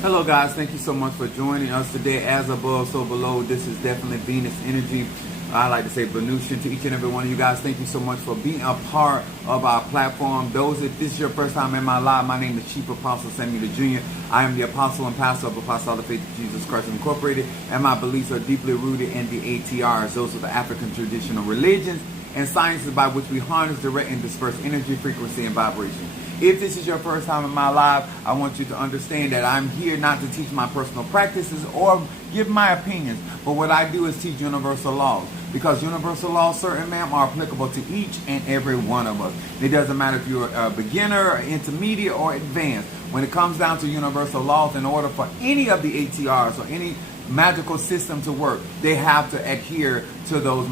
Hello guys, thank you so much for joining us today. As above, so below. This is definitely Venus energy. I like to say Venusian to each and every one of you guys. Thank you so much for being a part of our platform. Those, if this is your first time in my live, my name is Chief Apostle Samuel Jr. I am the apostle and pastor of Apostolic Faith of Jesus Christ Incorporated, and my beliefs are deeply rooted in the ATRs. Those are the African traditional religions and sciences by which we harness, direct, and disperse energy, frequency, and vibration. If this is your first time in my live, I want you to understand that I'm here not to teach my personal practices or give my opinions, but what I do is teach universal laws, because universal laws, certain ma'am, are applicable to each and every one of us. It doesn't matter if you're a beginner, or intermediate, or advanced. When it comes down to universal laws, in order for any of the ATRs or any magical system to work, they have to adhere to those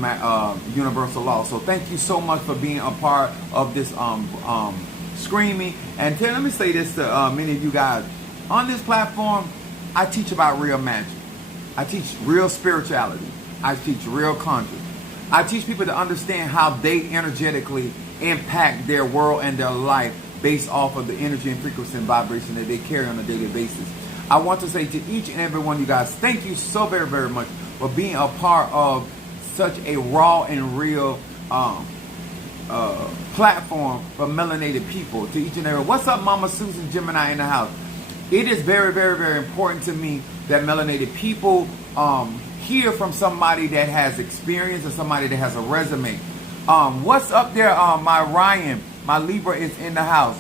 universal laws. So thank you so much for being a part of this screaming. And let me say this to many of you guys. On this platform, I teach about real magic. I teach real spirituality. I teach real conjuring. I teach people to understand how they energetically impact their world and their life based off of the energy and frequency and vibration that they carry on a daily basis. I want to say to each and every one of you guys, thank you so very, very much for being a part of such a raw and real platform for melanated people. To each and every, what's up, Mama Susan Gemini in the house? It is very, very, very important to me that melanated people hear from somebody that has experience and somebody that has a resume. What's up there? My Ryan, my Libra is in the house,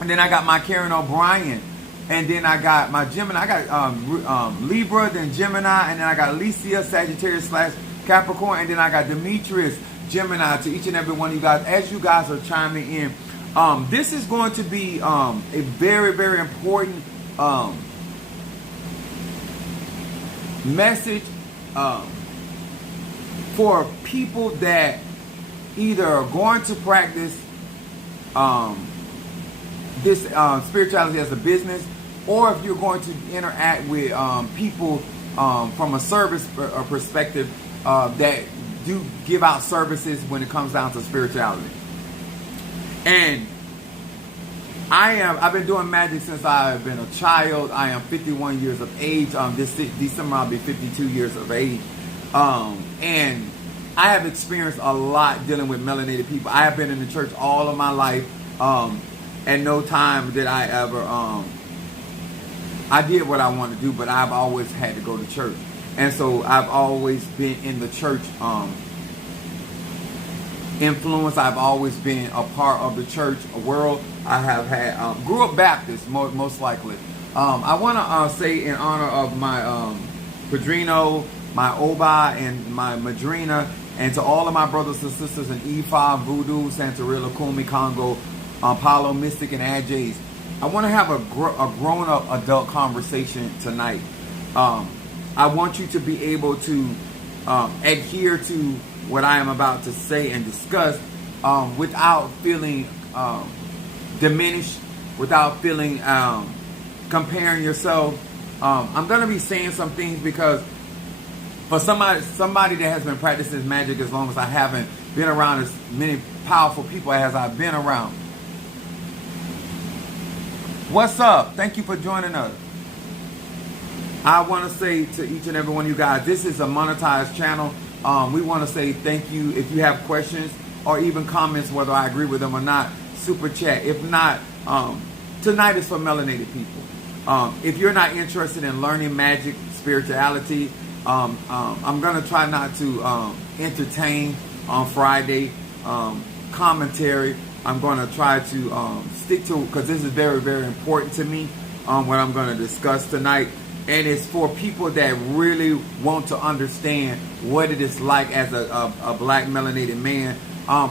and then I got my Karen O'Brien, and then I got my Gemini. I got Libra, then Gemini, and then I got Alicia, Sagittarius / Capricorn, and then I got Demetrius, Gemini. To each and every one of you guys, as you guys are chiming in, this is going to be a very, very important message for people that either are going to practice this spirituality as a business, or if you're going to interact with people from a service perspective that do give out services when it comes down to spirituality. And I've been doing magic since I've been a child. I am 51 years of age. This December I'll be 52 years of age. And I have experienced a lot dealing with melanated people. I have been in the church all of my life. At no time did I ever, I did what I wanted to do, but I've always had to go to church. And so I've always been in the church influence. I've always been a part of the church world. I have had, grew up Baptist, most likely. I want to say in honor of my Padrino, my Oba, and my Madrina, and to all of my brothers and sisters in Ifa, Voodoo, Santeria, Kumi, Congo, Apollo, Mystic, and Adjays. I want to have a grown-up adult conversation tonight. I want you to be able to adhere to what I am about to say and discuss without feeling diminished, without feeling comparing yourself. I'm going to be saying some things because for somebody that has been practicing magic as long as I haven't been around as many powerful people as I've been around. What's up? Thank you for joining us. I want to say to each and every one of you guys, this is a monetized channel. We want to say thank you. If you have questions or even comments, whether I agree with them or not, super chat. If not, tonight is for melanated people. If you're not interested in learning magic, spirituality, I'm going to try not to entertain on Friday commentary. I'm going to try to stick to, because this is very, very important to me, what I'm going to discuss tonight. And it's for people that really want to understand what it is like as a black melanated man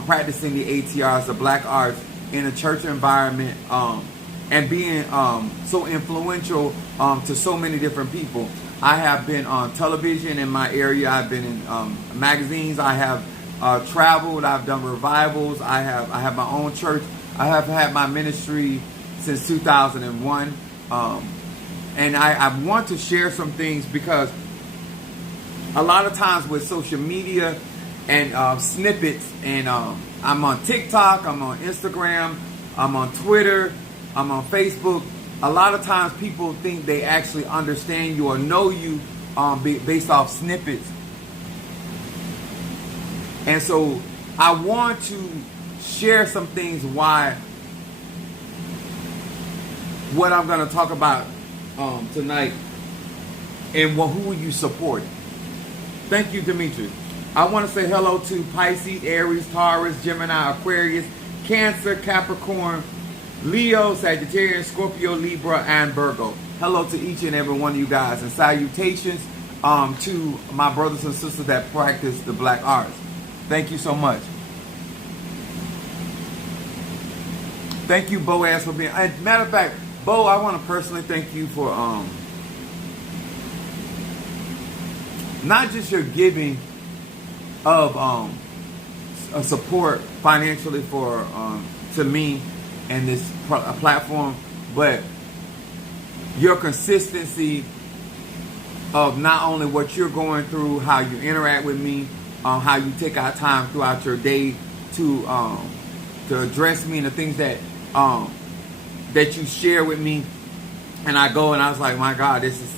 practicing the ATRs, the black arts, in a church environment, and being so influential to so many different people. I have been on television in my area. I've been in magazines. I have traveled. I've done revivals. I have my own church. I have had my ministry since 2001. And I want to share some things because a lot of times with social media and snippets, and I'm on TikTok, I'm on Instagram, I'm on Twitter, I'm on Facebook, a lot of times people think they actually understand you or know you based off snippets. And so I want to share some things why what I'm going to talk about tonight and who you support. Thank you, Demetrius. I want to say hello to Pisces, Aries, Taurus, Gemini, Aquarius, Cancer, Capricorn, Leo, Sagittarius, Scorpio, Libra, and Virgo. Hello to each and every one of you guys, and salutations to my brothers and sisters that practice the black arts. Thank you so much. Thank you, Boaz, for being. Matter of fact, Bo, I want to personally thank you for not just your giving of support financially for to me and this platform, but your consistency of not only what you're going through, how you interact with me, how you take out time throughout your day to address me and the things that that you share with me. And I go and I was like, my God, this is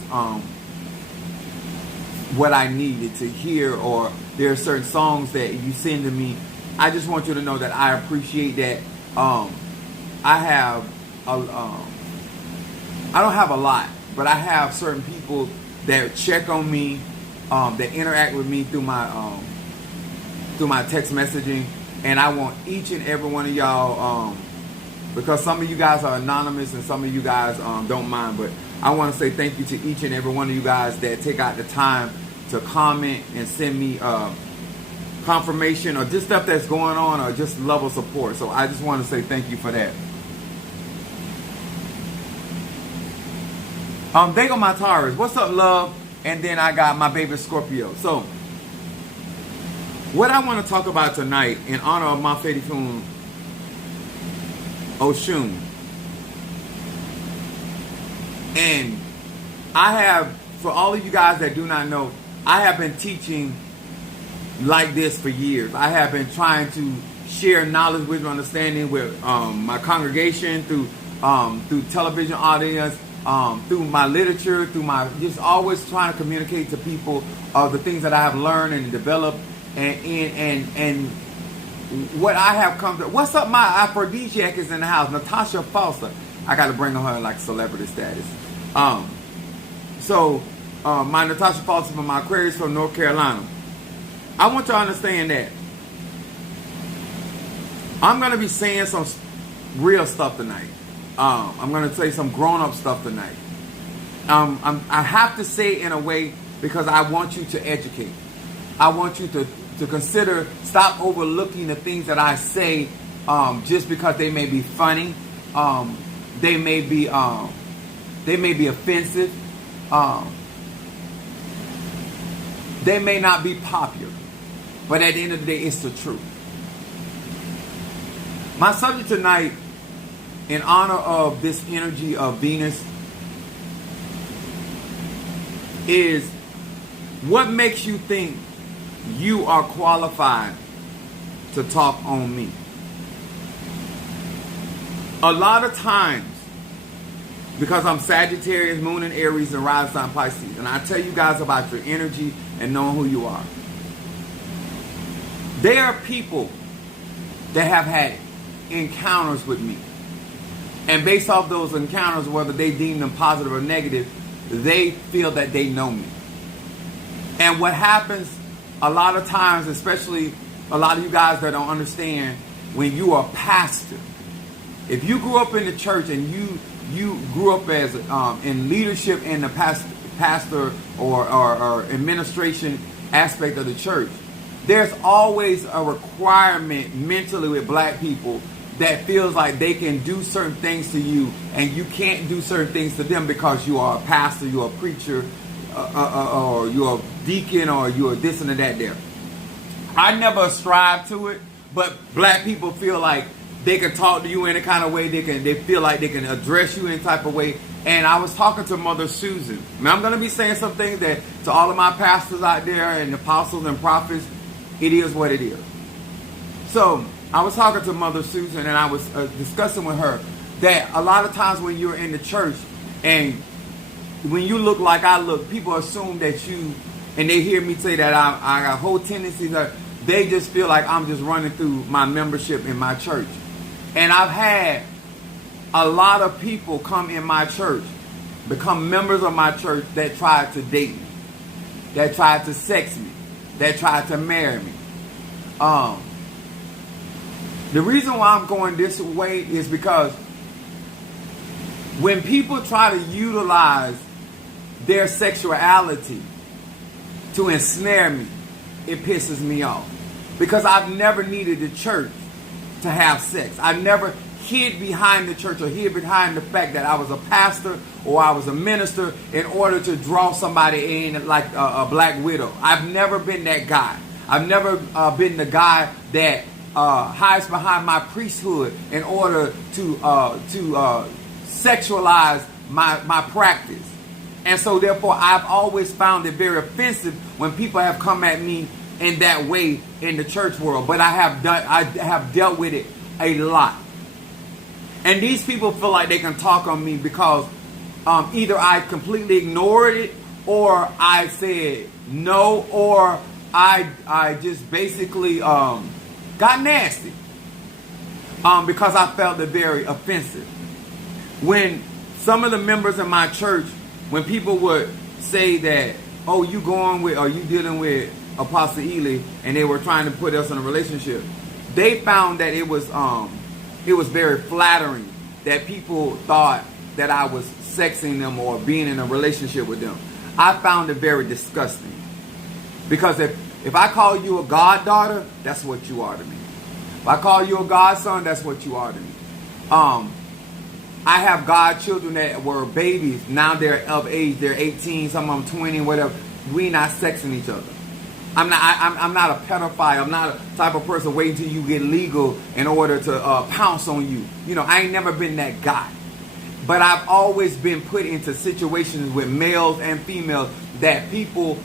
what I needed to hear. Or there are certain songs that you send to me. I just want you to know that I appreciate that. I have I don't have a lot, but I have certain people that check on me, that interact with me through my text messaging, and I want each and every one of y'all, because some of you guys are anonymous and some of you guys don't mind, but I want to say thank you to each and every one of you guys that take out the time to comment and send me confirmation or just stuff that's going on or just love of support. So I just want to say thank you for that. They go my Taurus. What's up, love? And then I got my baby Scorpio. So what I want to talk about tonight in honor of my Fedifun Oshun. And I have, for all of you guys that do not know, I have been teaching like this for years. I have been trying to share knowledge, wisdom, understanding with my congregation through television audience, through my literature, through my just always trying to communicate to people the things that I have learned and developed, and what I have come to. What's up, my aphrodisiac is in the house, Natasha Foster. I got to bring her like celebrity status. So my Natasha Foster from my Aquarius from North Carolina. I want you to understand that I'm going to be saying some real stuff tonight. I'm going to say some grown-up stuff tonight. I have to say it in a way because I want you to educate. I want you to consider, stop overlooking the things that I say just because they may be funny. They may be offensive. They may not be popular. But at the end of the day, it's the truth. My subject tonight, in honor of this energy of Venus, is what makes you think you are qualified to talk on me. A lot of times, because I'm Sagittarius, Moon in Aries, and Rising sign Pisces, and I tell you guys about your energy and knowing who you are. There are people that have had encounters with me. And based off those encounters, whether they deem them positive or negative, they feel that they know me. And what happens a lot of times, especially a lot of you guys that don't understand, when you are a pastor, if you grew up in the church and you grew up as in leadership in the pastor or administration aspect of the church, there's always a requirement mentally with black people that feels like they can do certain things to you and you can't do certain things to them because you are a pastor, you're a preacher, or you're a deacon, or you're this and that there. I never strive to it, but black people feel like they can talk to you in any kind of way. They feel like they can address you in any type of way. And I was talking to Mother Susan. Now, I'm going to be saying some things that to all of my pastors out there and apostles and prophets, it is what it is. So I was talking to Mother Susan, and I was discussing with her that a lot of times when you're in the church and when you look like I look, people assume that you, and they hear me say that I got whole tendencies, they just feel like I'm just running through my membership in my church. And I've had a lot of people come in my church, become members of my church that tried to date me, that tried to sex me, that tried to marry me. The reason why I'm going this way is because when people try to utilize their sexuality to ensnare me, it pisses me off. Because I've never needed the church to have sex. I never hid behind the church or hid behind the fact that I was a pastor or I was a minister in order to draw somebody in like a black widow. I've never been that guy. I've never been the guy that hides behind my priesthood in order to sexualize my practice. And so therefore I've always found it very offensive when people have come at me in that way in the church world. But I have dealt with it a lot. And these people feel like they can talk on me because either I completely ignored it, or I said no, or I just basically got nasty because I felt it very offensive. When some of the members of my church, when people would say that, oh, you going with, or you dealing with Apostle Ely, and they were trying to put us in a relationship, they found that it was very flattering that people thought that I was sexing them or being in a relationship with them. I found it very disgusting. Because if I call you a goddaughter, that's what you are to me. If I call you a godson, that's what you are to me. I have godchildren that were babies. Now they're of age. They're 18, some of them 20, whatever. We not sexing each other. I'm not a pedophile. I'm not a type of person waiting till you get legal in order to pounce on you. You know, I ain't never been that guy. But I've always been put into situations with males and females that people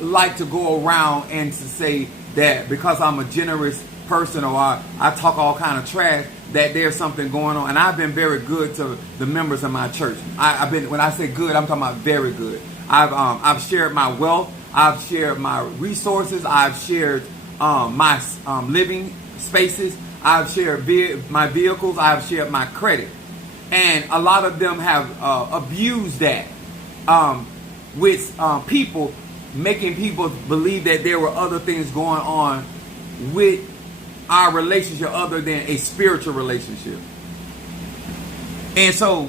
like to go around and to say that because I'm a generous person or I talk all kind of trash, that there's something going on. And I've been very good to the members of my church. I've been, when I say good, I'm talking about very good. I've shared my wealth. I've shared my resources. I've shared my living spaces. I've shared my vehicles. I've shared my credit. And a lot of them have abused that with people, making people believe that there were other things going on with our relationship other than a spiritual relationship. And so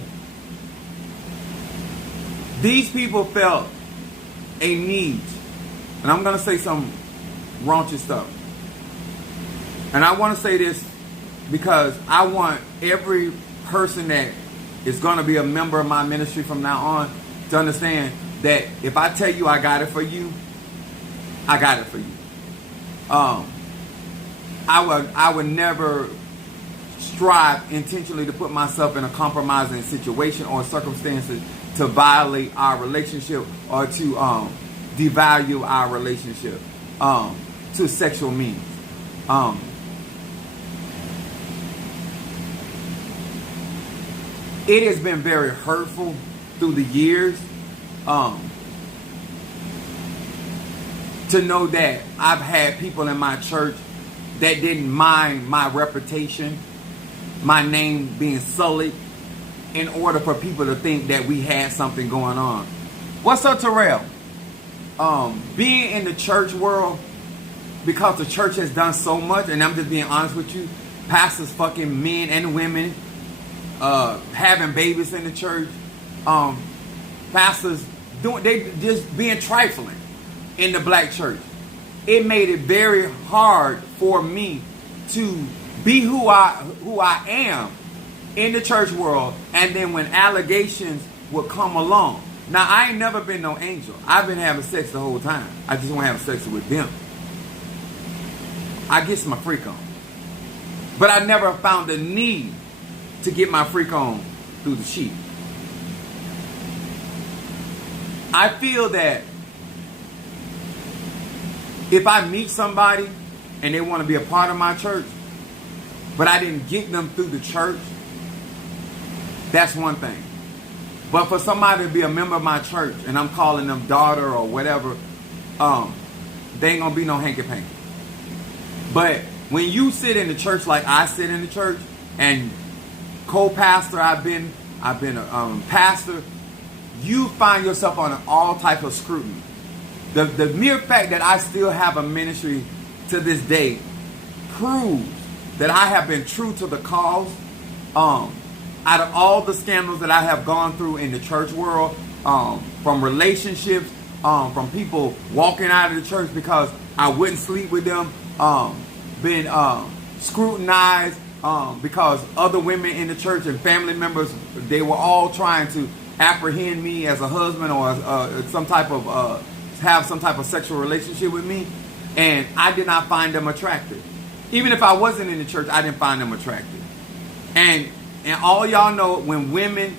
these people felt a need, and I'm going to say some raunchy stuff. And I want to say this because I want every person that is going to be a member of my ministry from now on to understand that if I tell you I got it for you, I got it for you. I would never strive intentionally to put myself in a compromising situation or circumstances to violate our relationship or to devalue our relationship to sexual means. It has been very hurtful through the years to know that I've had people in my church that didn't mind my reputation, my name being sullied, in order for people to think that we had something going on. What's up, Terrell? Being in the church world, because the church has done so much, and I'm just being honest with you, pastors fucking men and women, having babies in the church, pastors they just being trifling in the black church. It made it very hard for me to be who I am in the church world, and then when allegations would come along. Now, I ain't never been no angel. I've been having sex the whole time. I just want to have sex with them. I get my freak on. But I never found the need to get my freak on through the sheet. I feel that if I meet somebody and they want to be a part of my church, but I didn't get them through the church, that's one thing. But for somebody to be a member of my church and I'm calling them daughter or whatever, they ain't gonna be no hanky-panky. But when you sit in the church like I sit in the church, and co-pastor, I've been a pastor, you find yourself on all type of scrutiny. The mere fact that I still have a ministry to this day proves that I have been true to the cause. Out of all the scandals that I have gone through in the church world, from relationships, from people walking out of the church because I wouldn't sleep with them, been scrutinized because other women in the church and family members, they were all trying to apprehend me as a husband or some type of have some type of sexual relationship with me, and I did not find them attractive. Even if I wasn't in the church, I didn't find them attractive. And all y'all know, when women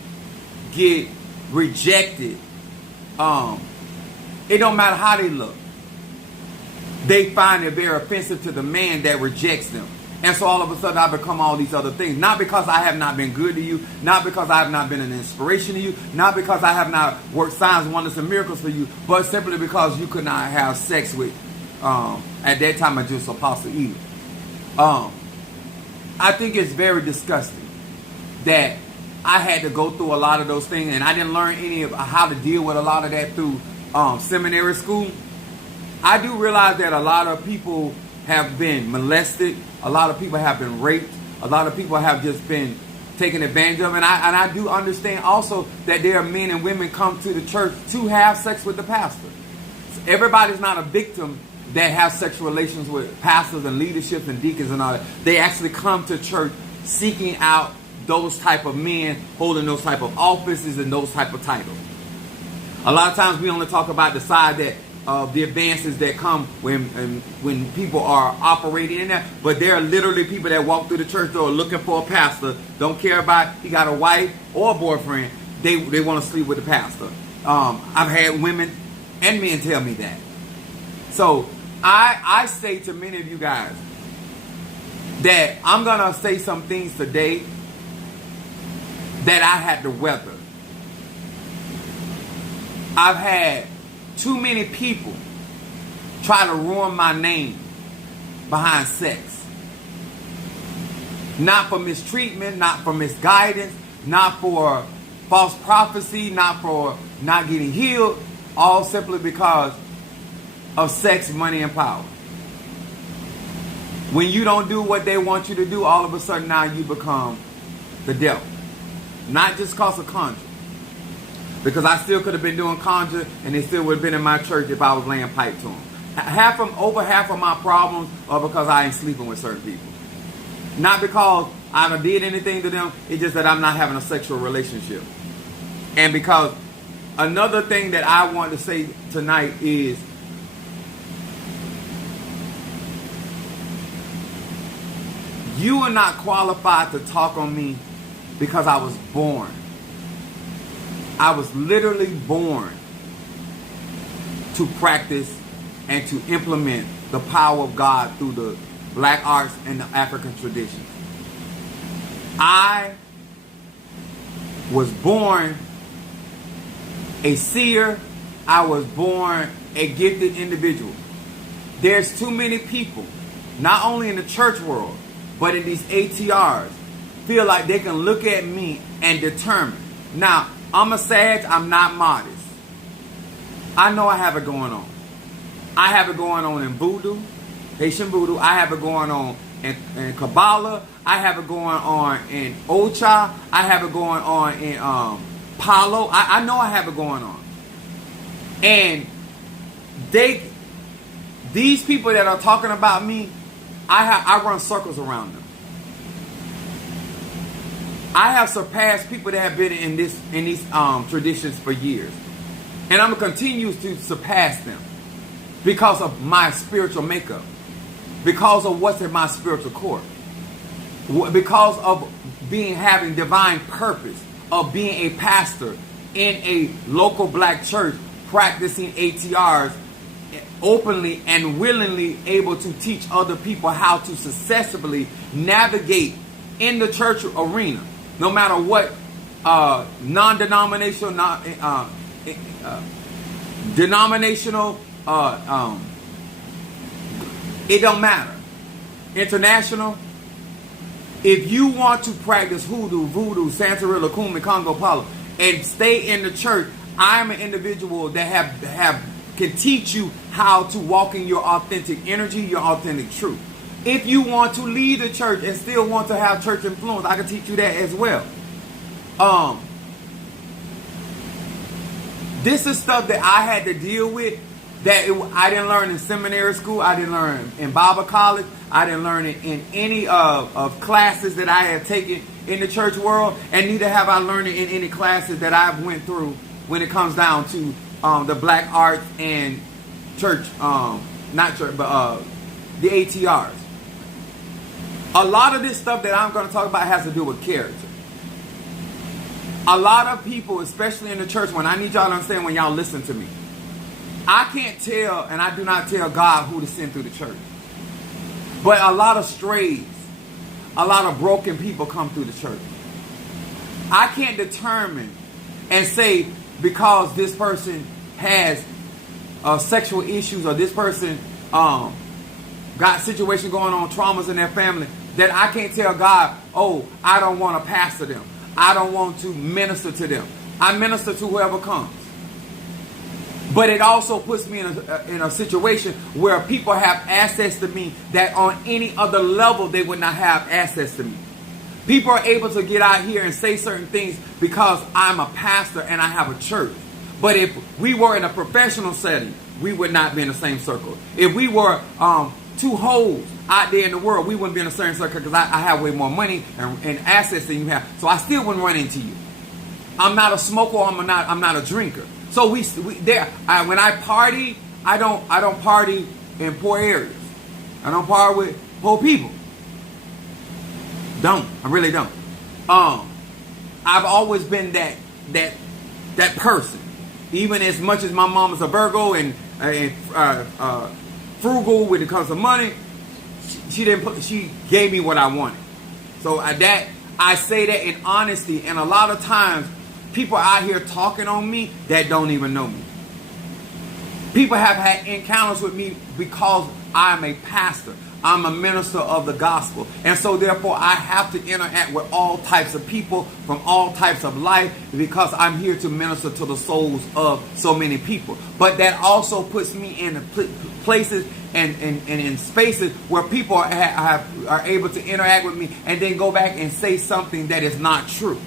get rejected, it don't matter how they look. They find it very offensive to the man that rejects them. And so all of a sudden I become all these other things. Not because I have not been good to you. Not because I have not been an inspiration to you. Not because I have not worked signs, wonders, and miracles for you. But simply because you could not have sex with, at that time, I just Apostle Eve. I think it's very disgusting that I had to go through a lot of those things. And I didn't learn any of how to deal with a lot of that through seminary school. I do realize that a lot of people have been molested. A lot of people have been raped. A lot of people have just been taken advantage of. And I do understand also that there are men and women come to the church to have sex with the pastor. Everybody's not a victim that have sexual relations with pastors and leaderships and deacons and all that. They actually come to church seeking out those type of men holding those type of offices and those type of titles. A lot of times we only talk about the side that the advances that come when people are operating in that, but there are literally people that walk through the church door looking for a pastor, don't care about he got a wife or a boyfriend, they want to sleep with the pastor. I've had women and men tell me that. So I say to many of you guys that I'm gonna say some things today that I had to weather. I've had too many people try to ruin my name behind sex. Not for mistreatment, not for misguidance, not for false prophecy, not for not getting healed, all simply because of sex, money, and power. When you don't do what they want you to do, all of a sudden now you become the devil. Not just cause of conjure. Because I still could have been doing conjure and they still would have been in my church if I was laying pipe to them. Over half of my problems are because I ain't sleeping with certain people. Not because I did anything to them, it's just that I'm not having a sexual relationship. And because another thing that I want to say tonight is, you are not qualified to talk on me because I was born. I was literally born to practice and to implement the power of God through the black arts and the African tradition. I was born a seer. I was born a gifted individual. There's too many people, not only in the church world, but in these ATRs, feel like they can look at me and determine. Now, I'm a Sag, I'm not modest. I know I have it going on. I have it going on in voodoo, Haitian voodoo. I have it going on in Kabbalah. I have it going on in Ocha. I have it going on in Palo. I know I have it going on. And these people that are talking about me, I run circles around them. I have surpassed people that have been in these traditions for years. And I'm going to continue to surpass them because of my spiritual makeup. Because of what's in my spiritual core. Because of having divine purpose. Of being a pastor in a local black church practicing ATRs openly and willingly able to teach other people how to successfully navigate in the church arena. No matter what non-denominational, denominational, it don't matter. International. If you want to practice hoodoo, voodoo, Santeria, Kumi, Congo, Palo, and stay in the church, I'm an individual that can teach you how to walk in your authentic energy, your authentic truth. If you want to leave the church and still want to have church influence, I can teach you that as well. This is stuff that I had to deal with that I didn't learn in seminary school. I didn't learn in Bible college. I didn't learn it in any of classes that I have taken in the church world, and neither have I learned it in any classes that I've went through when it comes down to the black arts and church, not church, but the ATRs. A lot of this stuff that I'm going to talk about has to do with character. A lot of people, especially in the church, when I need y'all to understand when y'all listen to me, I can't tell, and I do not tell God who to send through the church. But a lot of strays, a lot of broken people come through the church. I can't determine and say because this person has sexual issues or this person got situation going on, traumas in their family, that I can't tell God, oh, I don't want to pastor them. I don't want to minister to them. I minister to whoever comes. But it also puts me in a situation where people have access to me that on any other level they would not have access to me. People are able to get out here and say certain things because I'm a pastor and I have a church. But if we were in a professional setting, we would not be in the same circle. If we were two hoes out there in the world, we wouldn't be in the same circle because I have way more money and assets than you have. So I still wouldn't run into you. I'm not a smoker. I'm not a drinker. So we there. When I party, I don't party in poor areas. I don't party with poor people. I really don't. I've always been that person. Even as much as my mom is a Virgo and frugal when it comes to money, she gave me what I wanted. So I say that in honesty, and a lot of times people out here talking on me that don't even know me. People have had encounters with me because I'm a pastor. I'm a minister of the gospel. And so therefore I have to interact with all types of people from all types of life because I'm here to minister to the souls of so many people. But that also puts me in places and in spaces where people are able to interact with me and then go back and say something that is not true.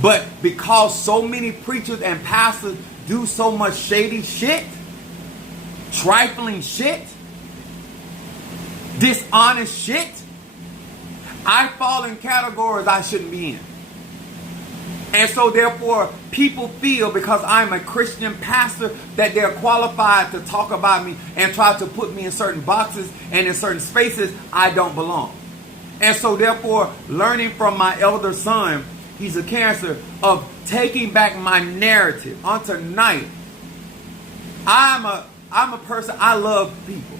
But because so many preachers and pastors do so much shady shit, trifling shit, dishonest shit, I fall in categories I shouldn't be in. And so therefore, people feel because I'm a Christian pastor that they're qualified to talk about me and try to put me in certain boxes and in certain spaces I don't belong. And so therefore, learning from my elder son, he's a Cancer, of taking back my narrative on tonight. I'm a person, I love people.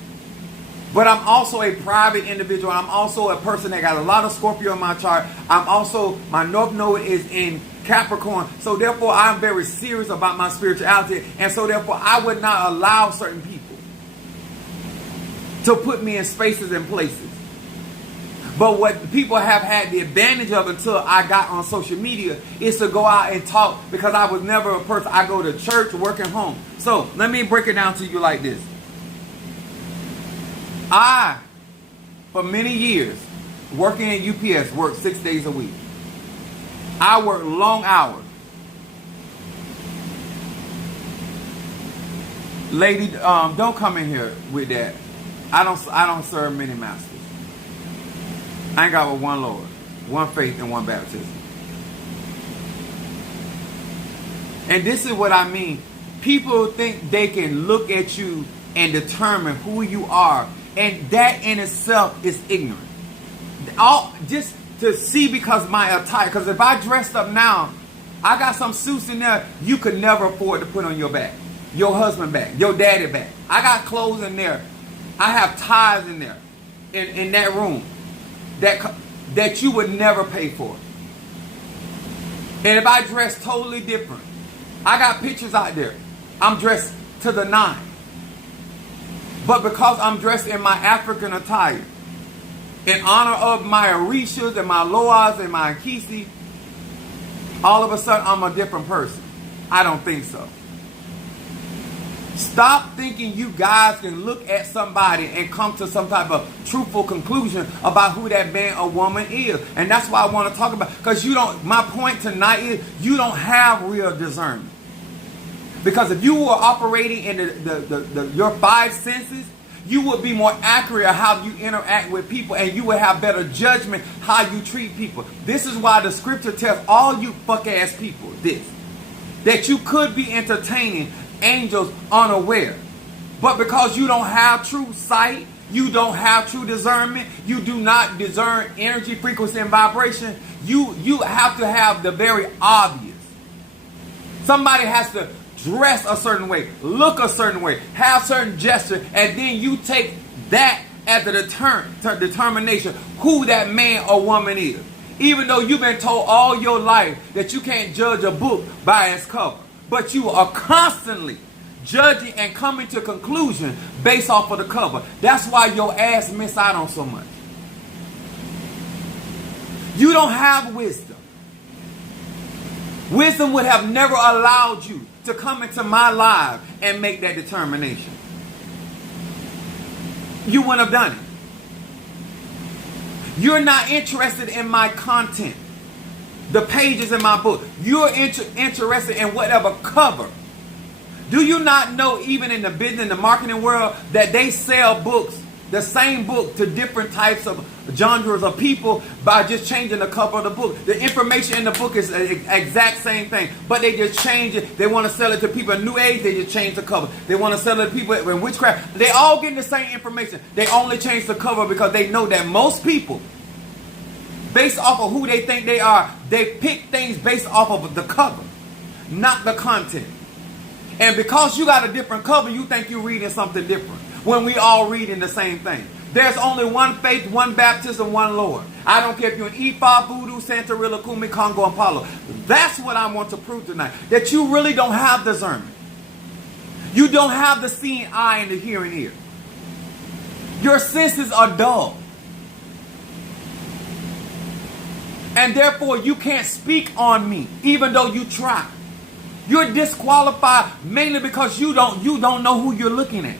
But I'm also a private individual. I'm also a person that got a lot of Scorpio in my chart. My North Node is in Capricorn. So therefore, I'm very serious about my spirituality. And so therefore, I would not allow certain people to put me in spaces and places. But what people have had the advantage of until I got on social media is to go out and talk, because I was never a person. I go to church, work, and home. So let me break it down to you like this. I, for many years, working at UPS, worked 6 days a week. I worked long hours. Lady, don't come in here with that. I don't serve many masters. I ain't got but one Lord, one faith, and one baptism. And this is what I mean. People think they can look at you and determine who you are. And that in itself is ignorant. Just to see because my attire. Because if I dressed up now, I got some suits in there you could never afford to put on your back. Your husband back. Your daddy back. I got clothes in there. I have ties in there. In that room. That you would never pay for. And if I dress totally different, I got pictures out there. I'm dressed to the nine. But because I'm dressed in my African attire, in honor of my Orishas and my Loas and my Akisi, all of a sudden I'm a different person. I don't think so. Stop thinking you guys can look at somebody and come to some type of truthful conclusion about who that man or woman is. And that's why I want to talk about, because you don't, my point tonight is you don't have real discernment. Because if you were operating in your five senses, you would be more accurate at how you interact with people, and you would have better judgment how you treat people. This is why the scripture tells all you fuck ass people this, that you could be entertaining angels unaware. But because you don't have true sight, you don't have true discernment, you do not discern energy, frequency, and vibration, you have to have the very obvious. Somebody has to dress a certain way, look a certain way, have certain gesture, and then you take that as the determination who that man or woman is. Even though you've been told all your life that you can't judge a book by its cover, but you are constantly judging and coming to conclusion based off of the cover. That's why your ass miss out on so much. You don't have wisdom. Wisdom would have never allowed you to come into my life and make that determination. You wouldn't have done it. You're not interested in my content, the pages in my book. You're interested in whatever cover. Do you not know, even in the business and the marketing world, that they sell books, the same book, to different types of genres of people by just changing the cover of the book? The information in the book is the exact same thing, but they just change it. They want to sell it to people in New Age, they just change the cover. They want to sell it to people in witchcraft. They all getting the same information. They only change the cover because they know that most people, based off of who they think they are, they pick things based off of the cover, not the content. And because you got a different cover, you think you're reading something different, when we all reading the same thing. There's only one faith, one baptism, one Lord. I don't care if you're an Ifa, Voodoo, Santeria, Kumi, Congo, and Palo. That's what I want to prove tonight. That you really don't have discernment. You don't have the seeing eye and the hearing ear. Your senses are dull. And therefore you can't speak on me, even though you try. You're disqualified mainly because you don't know who you're looking at.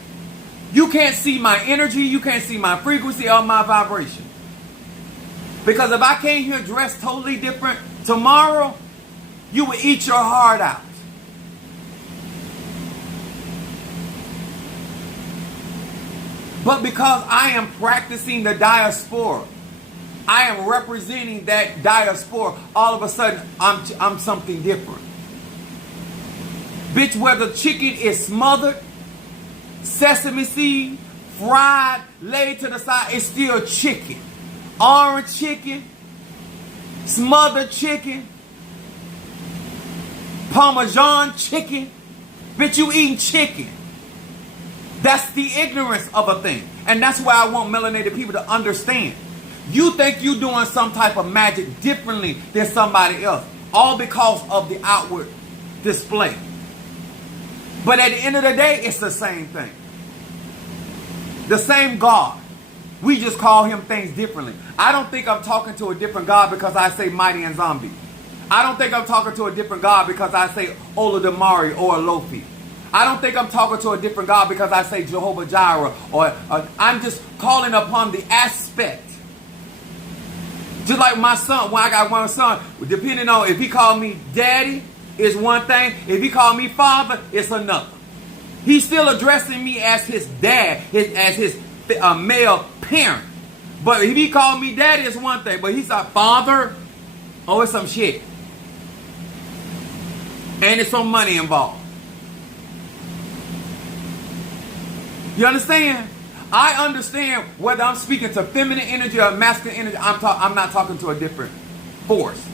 You can't see my energy, you can't see my frequency or my vibration. Because if I came here dressed totally different tomorrow, you would eat your heart out. But because I am practicing the diaspora, I am representing that diaspora, all of a sudden I'm something different. Bitch, whether chicken is smothered, sesame seed, fried, laid to the side, it's still chicken. Orange chicken, smothered chicken, Parmesan chicken. Bitch, you eating chicken. That's the ignorance of a thing. And that's why I want melanated people to understand. You think you're doing some type of magic differently than somebody else, all because of the outward display. But at the end of the day, it's the same thing. The same God. We just call him things differently. I don't think I'm talking to a different God because I say mighty and zombie. I don't think I'm talking to a different God because I say Ola Damari or Lofi. I don't think I'm talking to a different God because I say Jehovah Jireh. Or I'm just calling upon the aspect. Just like my son, when I got one son, depending on if he called me daddy, is one thing. If he called me father, it's another. He's still addressing me as his dad, as his male parent. But if he called me daddy, it's one thing. But he's like father, oh, it's some shit. And there's some money involved. You understand? I understand whether I'm speaking to feminine energy or masculine energy. I'm not talking to a different force.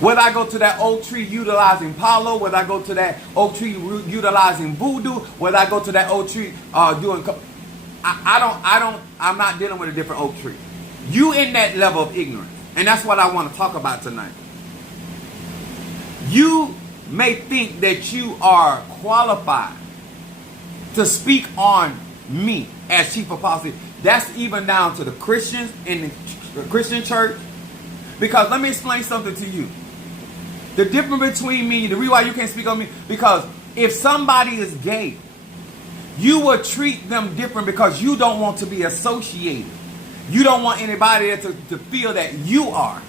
Whether I go to that oak tree utilizing Palo, whether I go to that oak tree utilizing Voodoo, whether I go to that oak tree doing, I'm not dealing with a different oak tree. You in that level of ignorance, And that's what I want to talk about tonight. You may think that you are qualified to speak on me as chief apostle. That's even down to the Christians in the Christian church. Because let me explain something to you. The difference between me, the reason why you can't speak on me, because if somebody is gay, you will treat them different because you don't want to be associated. You don't want anybody to feel that you are.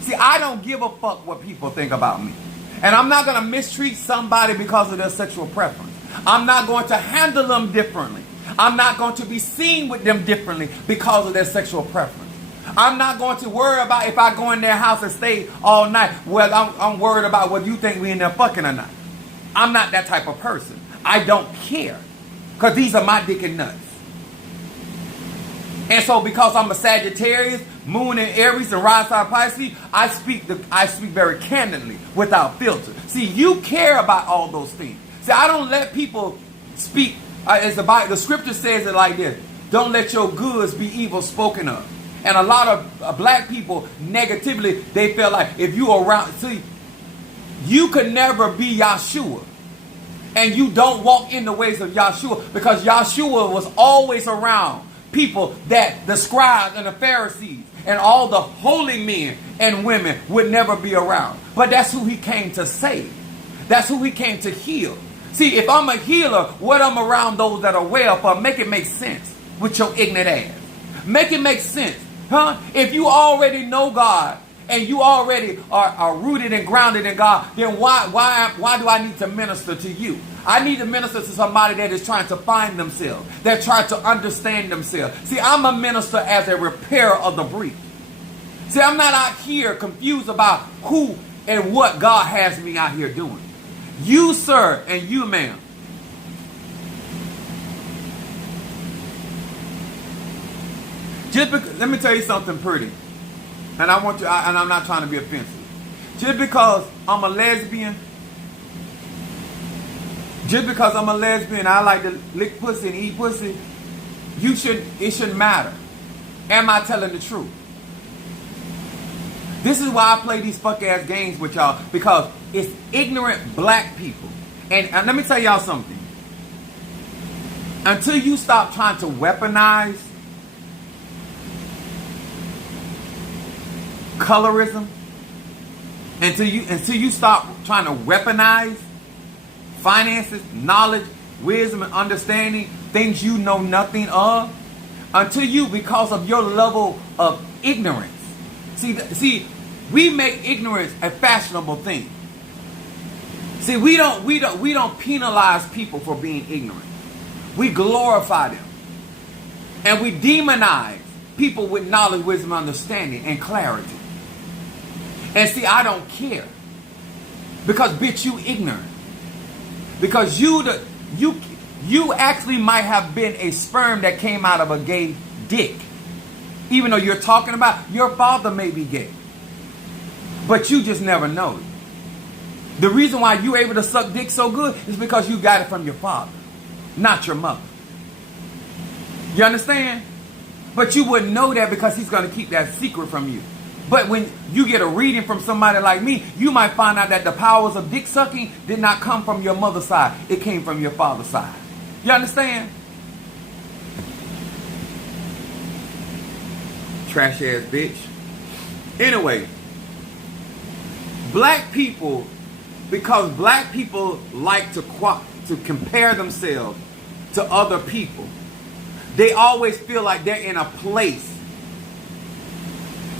See, I don't give a fuck what people think about me. And I'm not going to mistreat somebody because of their sexual preference. I'm not going to handle them differently. I'm not going to be seen with them differently because of their sexual preference. I'm not going to worry about if I go in their house and stay all night. Well, I'm worried about whether you think we in there fucking or not. I'm not that type of person. I don't care. Because these are my dick and nuts. And so because I'm a Sagittarius, Moon in Aries, and Rise side Pisces, I speak very candidly, without filter. See, you care about all those things. See, I don't let people speak. As the scripture says it like this: don't let your goods be evil spoken of. And a lot of black people, negatively, they feel like if you around, see, you could never be Yahshua. And you don't walk in the ways of Yahshua, because Yahshua was always around people that the scribes and the Pharisees and all the holy men and women would never be around. But that's who he came to save. That's who he came to heal. See, if I'm a healer, what I'm around those that are well for, make it make sense with your ignorant ass. Make it make sense. Huh? If you already know God and you already are rooted and grounded in God, then why do I need to minister to you? I need to minister to somebody that is trying to find themselves, that try to understand themselves. See, I'm a minister as a repairer of the breach. See, I'm not out here confused about who and what God has me out here doing. You, sir, and you, ma'am. Let me tell you something pretty. And I'm not trying to be offensive. Just because I'm a lesbian, I like to lick pussy and eat pussy, it shouldn't matter. Am I telling the truth? This is why I play these fuck ass games with y'all, because it's ignorant black people. And let me tell y'all something. Until you stop trying to weaponize colorism, until you stop trying to weaponize finances, knowledge, wisdom, and understanding, things you know nothing of, until you, because of your level of ignorance. See, we make ignorance a fashionable thing. See, we don't penalize people for being ignorant. We glorify them. And we demonize people with knowledge, wisdom, understanding, and clarity. And see, I don't care. Because, bitch, you ignorant. Because you actually might have been a sperm that came out of a gay dick. Even though you're talking about your father may be gay. But you just never know it. The reason why you're able to suck dick so good is because you got it from your father, not your mother. You understand? But you wouldn't know that because he's going to keep that secret from you. But when you get a reading from somebody like me, you might find out that the powers of dick sucking did not come from your mother's side. It came from your father's side. You understand? Trash ass bitch. Anyway, black people, because black people like to compare themselves to other people, they always feel like they're in a place.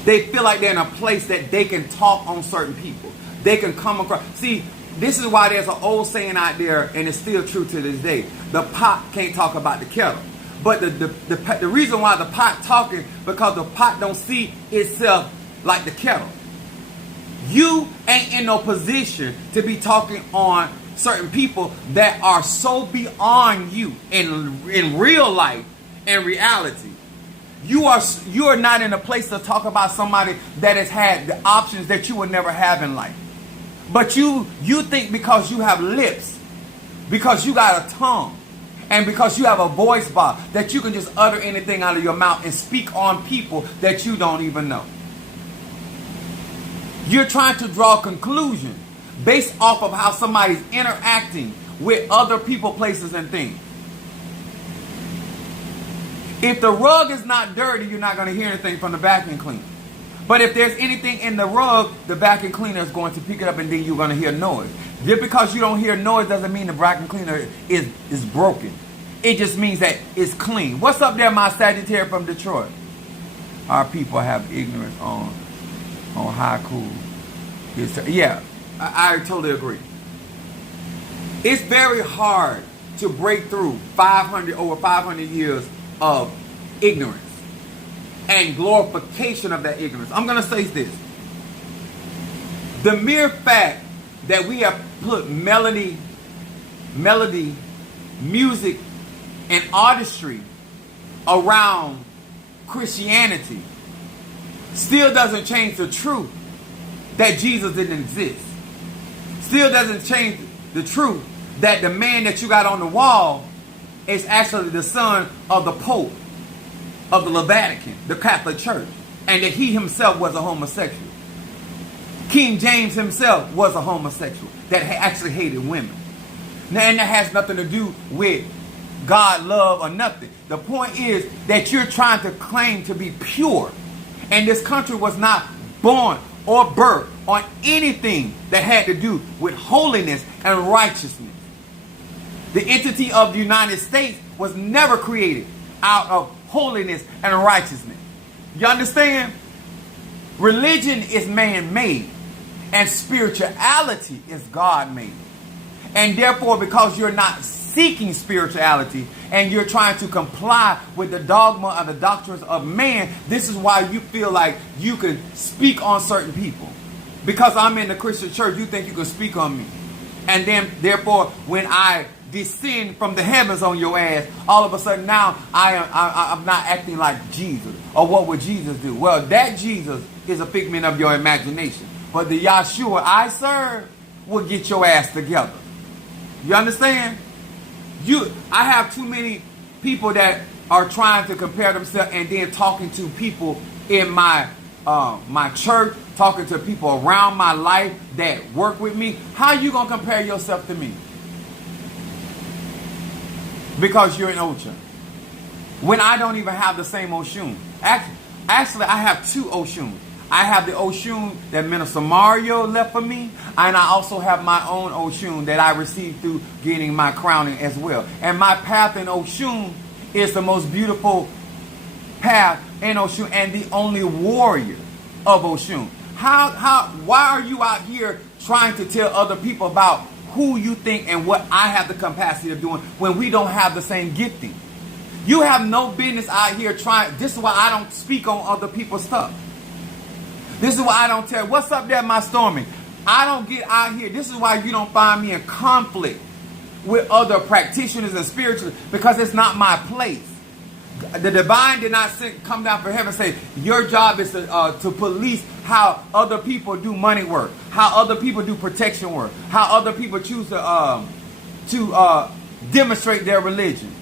They feel like they're in a place that they can talk on certain people. They can come across. See, this is why there's an old saying out there, and it's still true to this day. The pot can't talk about the kettle. But the reason why the pot talking, because the pot don't see itself like the kettle. You ain't in no position to be talking on certain people that are so beyond you in real life and reality. You are not in a place to talk about somebody that has had the options that you would never have in life. But you think because you have lips, because you got a tongue, and because you have a voice box, that you can just utter anything out of your mouth and speak on people that you don't even know. You're trying to draw a conclusion based off of how somebody's interacting with other people, places, and things. If the rug is not dirty, you're not going to hear anything from the vacuum cleaner. But if there's anything in the rug, the vacuum cleaner is going to pick it up, and then you're going to hear noise. Just because you don't hear noise doesn't mean the vacuum cleaner is broken. It just means that it's clean. What's up there, my Sagittarius from Detroit? Our people have ignorance on haiku. Yeah, I totally agree. It's very hard to break through over 500 years of ignorance and glorification of that ignorance. I'm going to say this. The mere fact that we have put melody, music, and artistry around Christianity still doesn't change the truth that Jesus didn't exist. Still doesn't change the truth that the man that you got on the wall is actually the son of the Pope of the Vatican, the Catholic Church, and that he himself was a homosexual. King James himself was a homosexual that actually hated women. Now, and that has nothing to do with God, love, or nothing. The point is that you're trying to claim to be pure. And this country was not born or birthed on anything that had to do with holiness and righteousness. The entity of the United States was never created out of holiness and righteousness. You understand? Religion is man-made, and spirituality is God-made. And therefore, because you're not seeking spirituality and you're trying to comply with the dogma and the doctrines of man, this is why you feel like you can speak on certain people. Because I'm in the Christian church, you think you can speak on me. And then, therefore, when I descend from the heavens on your ass, all of a sudden now I'm not acting like Jesus. Or what would Jesus do? Well, that Jesus is a figment of your imagination. But the Yahshua I serve will get your ass together. You understand? I have too many people that are trying to compare themselves and then talking to people in my church, talking to people around my life that work with me. How you going to compare yourself to me? Because you're in Ocha. When I don't even have the same Oshun. Actually, I have two Oshuns. I have the Oshun that Minister Mario left for me, and I also have my own Oshun that I received through getting my crowning as well. And my path in Oshun is the most beautiful path in Oshun and the only warrior of Oshun. Why are you out here trying to tell other people about who you think and what I have the capacity of doing when we don't have the same gifting? You have no business out here trying. This is why I don't speak on other people's stuff. This is why I don't tell, what's up there, my Stormy? I don't get out here. This is why you don't find me in conflict with other practitioners and spiritualists, because it's not my place. The divine did not come down from heaven and say, your job is to police how other people do money work, how other people do protection work, how other people choose to demonstrate their religion.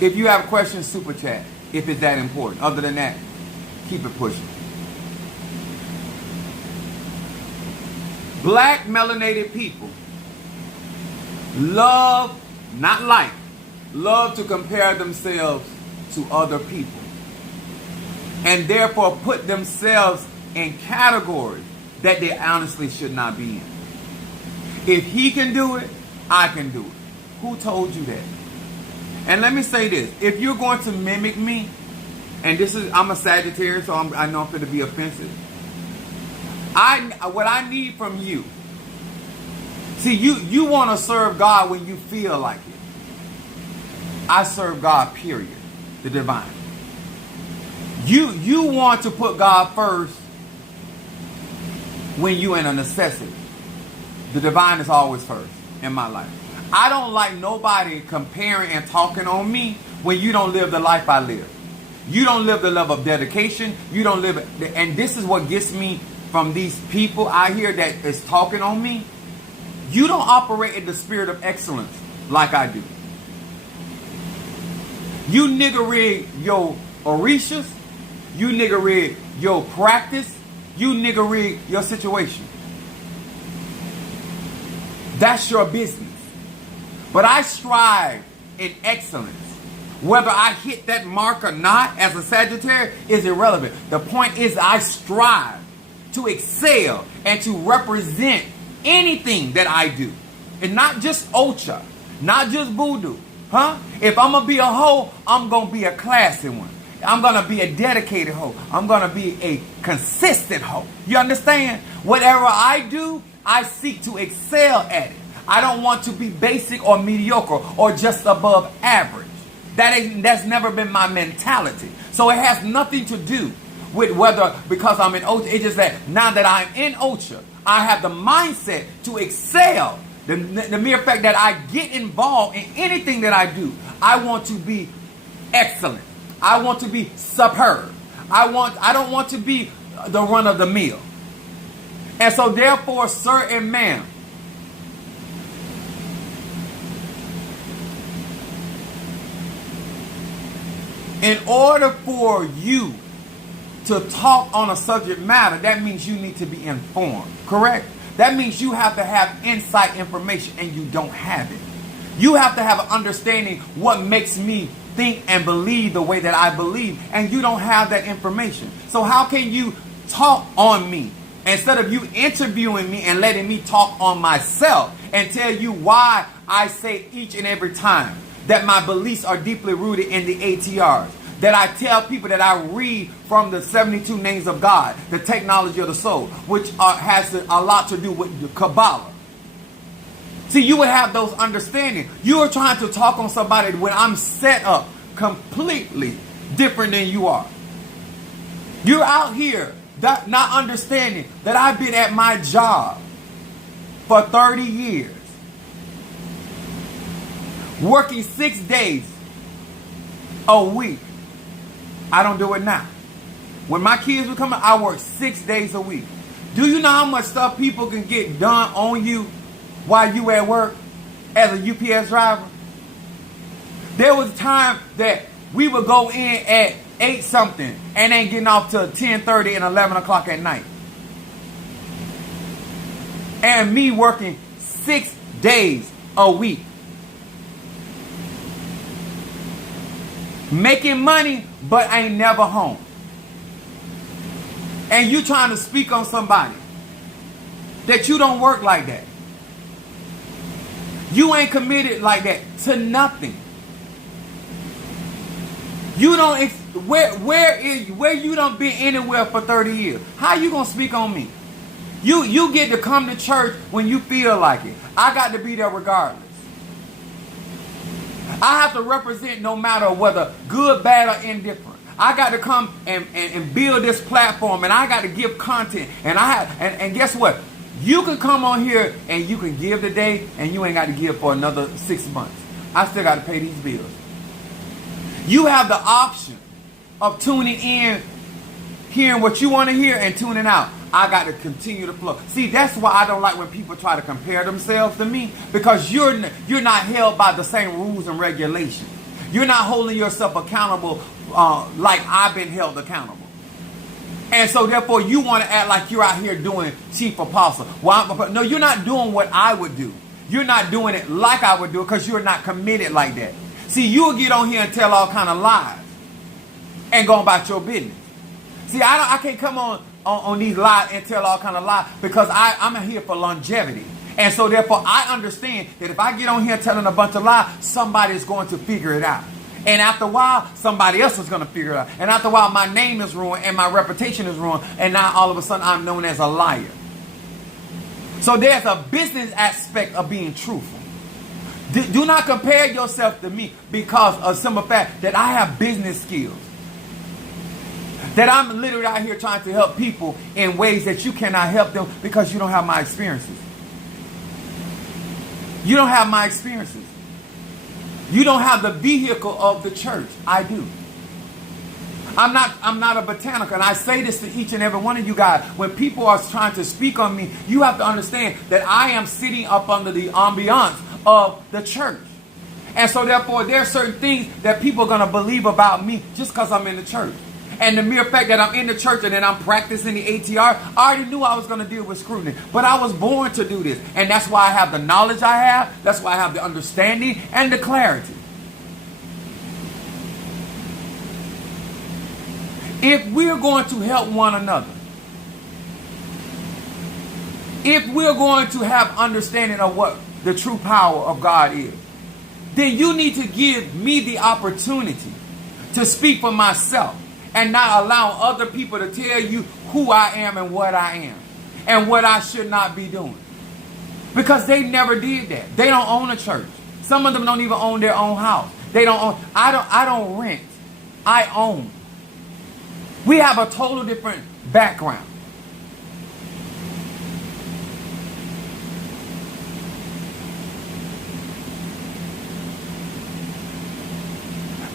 If you have questions, super chat, if it's that important. Other than that, keep it pushing. Black melanated people love, not like, love to compare themselves to other people. And therefore put themselves in categories that they honestly should not be in. If he can do it, I can do it. Who told you that? And let me say this. If you're going to mimic me, and I'm a Sagittarius, so I know I'm going to be offensive. What I need from you, see, you want to serve God when you feel like it. I serve God, period. The divine. You want to put God first when you're in a necessity. The divine is always first in my life. I don't like nobody comparing and talking on me when you don't live the life I live. You don't live the love of dedication. You don't live it. And this is what gets me from these people out here that is talking on me. You don't operate in the spirit of excellence like I do. You nigger rig your Orishas, you nigga rig your practice, you nigga rig your situation. That's your business. But I strive in excellence. Whether I hit that mark or not as a Sagittarius is irrelevant. The point is I strive to excel and to represent anything that I do. And not just Ocha, not just voodoo. If I'm going to be a hoe, I'm going to be a classy one. I'm going to be a dedicated hoe. I'm going to be a consistent hoe. You understand? Whatever I do, I seek to excel at it. I don't want to be basic or mediocre or just above average. That's never been my mentality. So it has nothing to do with whether because I'm in Ocha. It's just that now that I'm in Ocha, I have the mindset to excel. The mere fact that I get involved in anything that I do, I want to be excellent. I want to be superb. I don't want to be the run of the mill. And so therefore, sir and ma'am, in order for you to talk on a subject matter, that means you need to be informed, correct? That means you have to have insight information and you don't have it. You have to have an understanding what makes me think and believe the way that I believe, and you don't have that information. So how can you talk on me instead of you interviewing me and letting me talk on myself and tell you why I say each and every time that my beliefs are deeply rooted in the ATRs? That I tell people that I read from the 72 names of God, the technology of the soul, which has a lot to do with the Kabbalah. See, you would have those understandings. You are trying to talk on somebody when I'm set up completely different than you are. You're out here not understanding that I've been at my job for 30 years, working 6 days a week. I don't do it now. When my kids were coming, I worked 6 days a week. Do you know how much stuff people can get done on you while you at work as a UPS driver? There was a time that we would go in at 8 something and ain't getting off till 10:30 and 11 o'clock at night. And me working 6 days a week. Making money, but ain't never home. And you trying to speak on somebody that you don't work like that. You ain't committed like that to nothing. You don't where you don't been anywhere for 30 years. How you gonna speak on me? You get to come to church when you feel like it. I got to be there regardless. I have to represent no matter whether good, bad, or indifferent. I got to come and build this platform, and I got to give content. And guess what? You can come on here and you can give today, and you ain't got to give for another 6 months. I still got to pay these bills. You have the option of tuning in, hearing what you want to hear, and tuning out. I got to continue to flow. See, that's why I don't like when people try to compare themselves to me, because you're not held by the same rules and regulations. You're not holding yourself accountable like I've been held accountable. And so therefore you want to act like you're out here doing chief apostle. Well, no, you're not doing what I would do. You're not doing it like I would do it because you're not committed like that. See, you'll get on here and tell all kind of lies and go about your business. See, I can't come on these lies and tell all kind of lies because I'm here for longevity. And so therefore I understand that if I get on here telling a bunch of lies, somebody is going to figure it out. And after a while, somebody else is going to figure it out. And after a while, my name is ruined and my reputation is ruined. And now all of a sudden I'm known as a liar. So there's a business aspect of being truthful. Do not compare yourself to me because of the simple fact that I have business skills. That I'm literally out here trying to help people in ways that you cannot help them because you don't have my experiences. You don't have my experiences. You don't have the vehicle of the church. I do. I'm not a botanical, and I say this to each and every one of you guys. When people are trying to speak on me, you have to understand that I am sitting up under the ambiance of the church. And so therefore, there are certain things that people are going to believe about me just because I'm in the church. And the mere fact that I'm in the church and then I'm practicing the ATR, I already knew I was going to deal with scrutiny. But I was born to do this. And that's why I have the knowledge I have. That's why I have the understanding and the clarity. If we're going to help one another, if we're going to have understanding of what the true power of God is, then you need to give me the opportunity to speak for myself and not allow other people to tell you who I am and what I am and what I should not be doing. Because they never did that. They don't own a church. Some of them don't even own their own house. They don't own. I don't rent. I own. We have a total different background.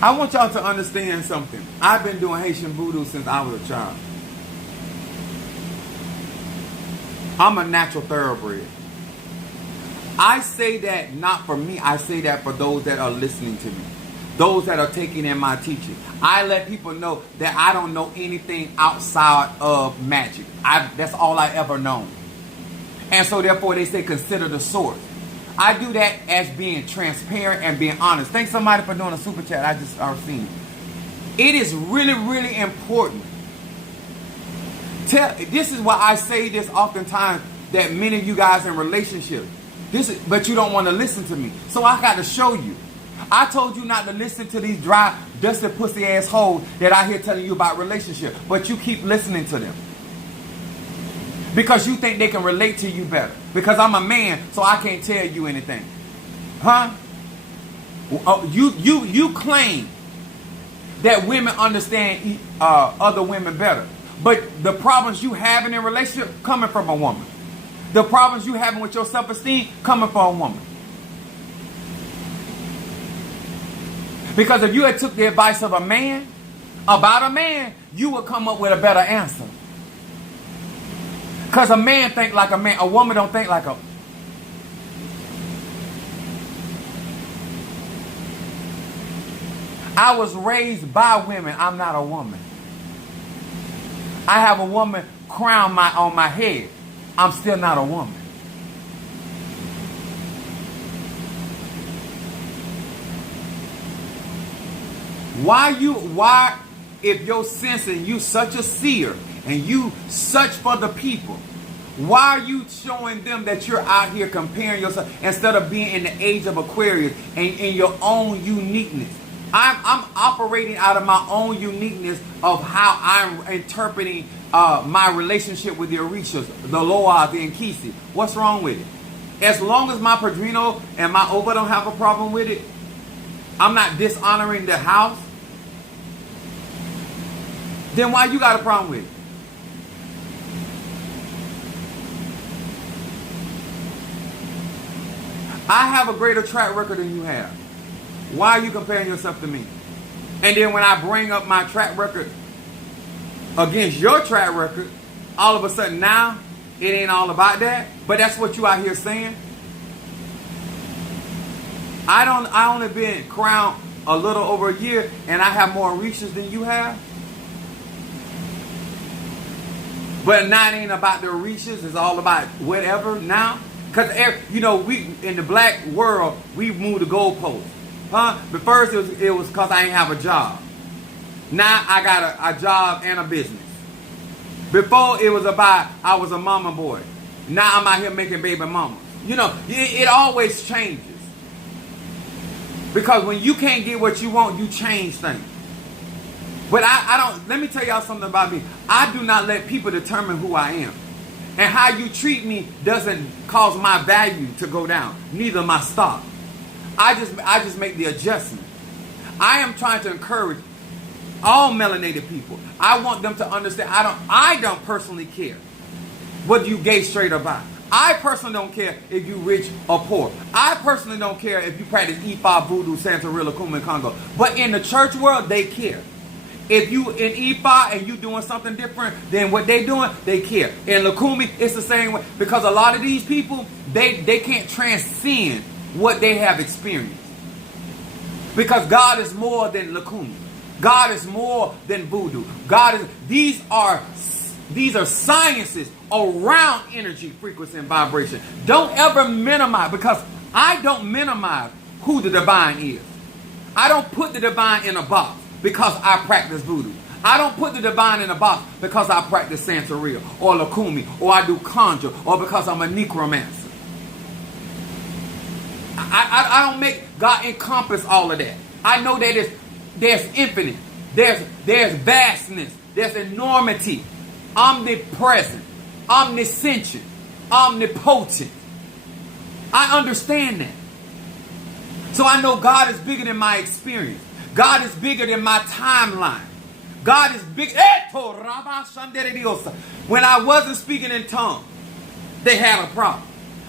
I want y'all to understand something. I've been doing Haitian voodoo since I was a child. I'm a natural thoroughbred. I say that not for me. I say that for those that are listening to me. Those that are taking in my teaching. I let people know that I don't know anything outside of magic. That's all I ever known. And so therefore they say consider the source. I do that as being transparent and being honest. Thanks somebody for doing a super chat. I just seen it. It is really, really important. This is why I say this oftentimes, that many of you guys in relationships, but you don't want to listen to me. So I got to show you. I told you not to listen to these dry, dusty, pussy ass hoes that I hear telling you about relationships, but you keep listening to them. Because you think they can relate to you better. Because I'm a man, so I can't tell you anything. Huh? You claim that women understand other women better. But the problems you having in a relationship coming from a woman. The problems you having with your self-esteem coming from a woman. Because if you had took the advice of a man, about a man, you would come up with a better answer. Because a man think like a man. A woman don't think like a... I was raised by women. I'm not a woman. I have a woman crown on my head. I'm still not a woman. Why, if you're sensing, you such a seer, and you such for the people, why are you showing them that you're out here comparing yourself instead of being in the age of Aquarius and in your own uniqueness? I'm operating out of my own uniqueness of how I'm interpreting my relationship with the Orishas, the Loas, the Nkisi. What's wrong with it? As long as my Padrino and my Oba don't have a problem with it, I'm not dishonoring the house, then why you got a problem with it? I have a greater track record than you have. Why are you comparing yourself to me? And then when I bring up my track record against your track record, all of a sudden now, it ain't all about that. But that's what you out here saying. I only been crowned a little over a year, and I have more reaches than you have. But now it ain't about the reaches. It's all about whatever now. Because, we in the black world, we move the goalposts. Huh? But first it was because I ain't have a job. Now I got a job and a business. Before it was about I was a mama boy. Now I'm out here making baby mamas. It always changes. Because when you can't get what you want, you change things. But I don't, let me tell y'all something about me. I do not let people determine who I am. And how you treat me doesn't cause my value to go down. Neither my stock. I just make the adjustment. I am trying to encourage all melanated people. I want them to understand. I don't personally care whether you gay, straight, or bi. I personally don't care if you rich or poor. I personally don't care if you practice Ifa, Voodoo, Santeria, Kuma, and Congo. But in the church world, they care. If you in Ifa and you doing something different than what they doing, they care. In Lakumi, it's the same way. Because a lot of these people, they can't transcend what they have experienced. Because God is more than lakumi. God is more than voodoo. These are sciences around energy, frequency, and vibration. Don't ever minimize, because I don't minimize who the divine is. I don't put the divine in a box because I practice voodoo. I don't put the divine in a box because I practice Santeria or lakumi or I do conjure or because I'm a necromancer. I don't make God encompass all of that. I know that there's infinite, there's vastness, there's enormity, omnipresent, omniscient, omnipotent. I understand that. So I know God is bigger than my experience. God is bigger than my timeline. God is big. When I wasn't speaking in tongues, they had a problem.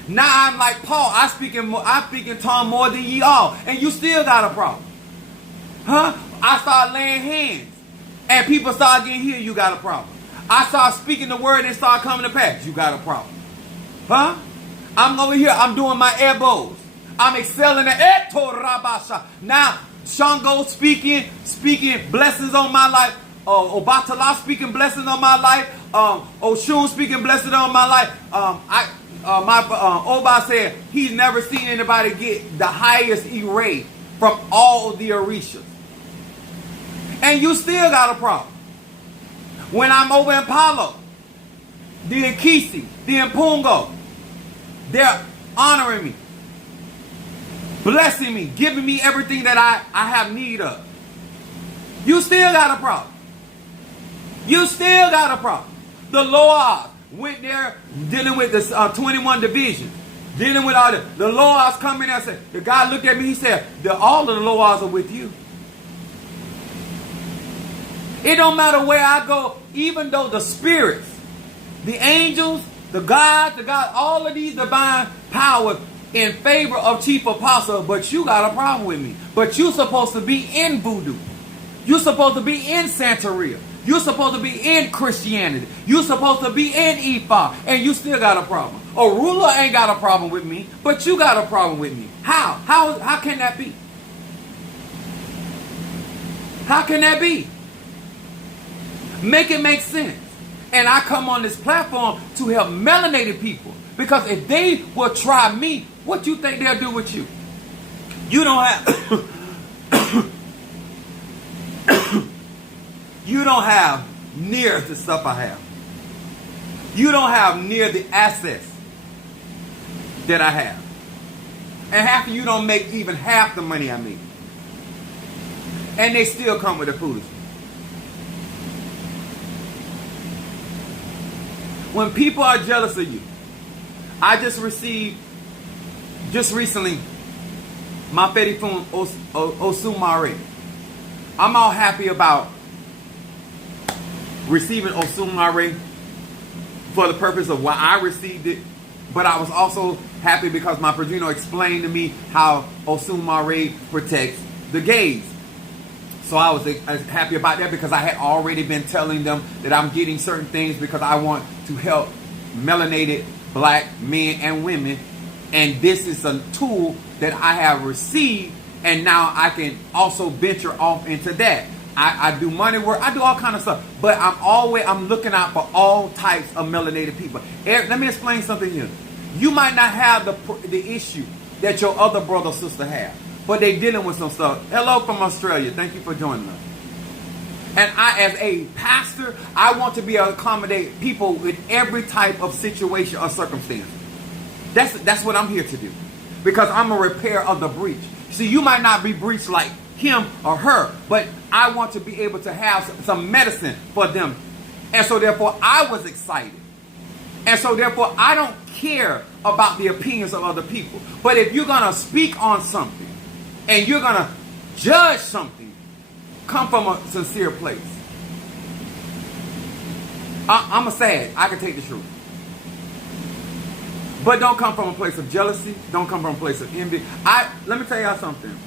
Now I'm like Paul. I speak in tongues more than ye all, and you still got a problem, huh? I start laying hands, and people start getting healed. You got a problem. I start speaking the word and start coming to pass. You got a problem, huh? I'm over here. I'm doing my elbows. I'm excelling at Etorabasha. Now Shango speaking blessings on my life. Obatala speaking blessings on my life. Oshun speaking blessings on my life. Oba said he's never seen anybody get the highest E-rate from all the Orishas. And you still got a problem. When I'm over in Palo, the Nkisi, the Mpungo, they're honoring me, blessing me, giving me everything that I have need of. You still got a problem. You still got a problem. The Loas went there dealing with the 21 divisions, dealing with all the Loas coming there and said, the guy looked at me, he said, all of the Loas are with you. It don't matter where I go, even though the spirits, the angels, the gods, all of these divine powers in favor of Chief Apostle, but you got a problem with me. But you supposed to be in voodoo. You're supposed to be in Santeria. You're supposed to be in Christianity. You're supposed to be in Ifa, and you still got a problem. A ruler ain't got a problem with me, but you got a problem with me. How? How can that be? How can that be? Make it make sense. And I come on this platform to help melanated people, because if they will try me, what you think they'll do with you? You don't have you don't have near the stuff I have. You don't have near the assets that I have. And half of you don't make even half the money I make. And they still come with the foolishness. When people are jealous of you, I just received, just recently, my Fedifun Osumare. I'm all happy about receiving Osumare for the purpose of why I received it, but I was also happy because my Padrino explained to me how Osumare protects the gays. So I was happy about that, because I had already been telling them that I'm getting certain things because I want to help melanated black men and women. And this is a tool that I have received, and now I can also venture off into that. I do money work, I do all kind of stuff, but I'm looking out for all types of melanated people. Let me explain something here. You might not have the issue that your other brother or sister have, but they dealing with some stuff. Hello from Australia. Thank you for joining us. And I, as a pastor, I want to be able to accommodate people with every type of situation or circumstance. That's what I'm here to do, because I'm a repair of the breach. See, you might not be breached like him or her, but I want to be able to have some medicine for them. And so therefore I was excited. And so therefore I don't care about the opinions of other people. But if you're going to speak on something and you're going to judge something, come from a sincere place. I'm a sad. I can take the truth. But don't come from a place of jealousy. Don't come from a place of envy. Let me tell y'all something.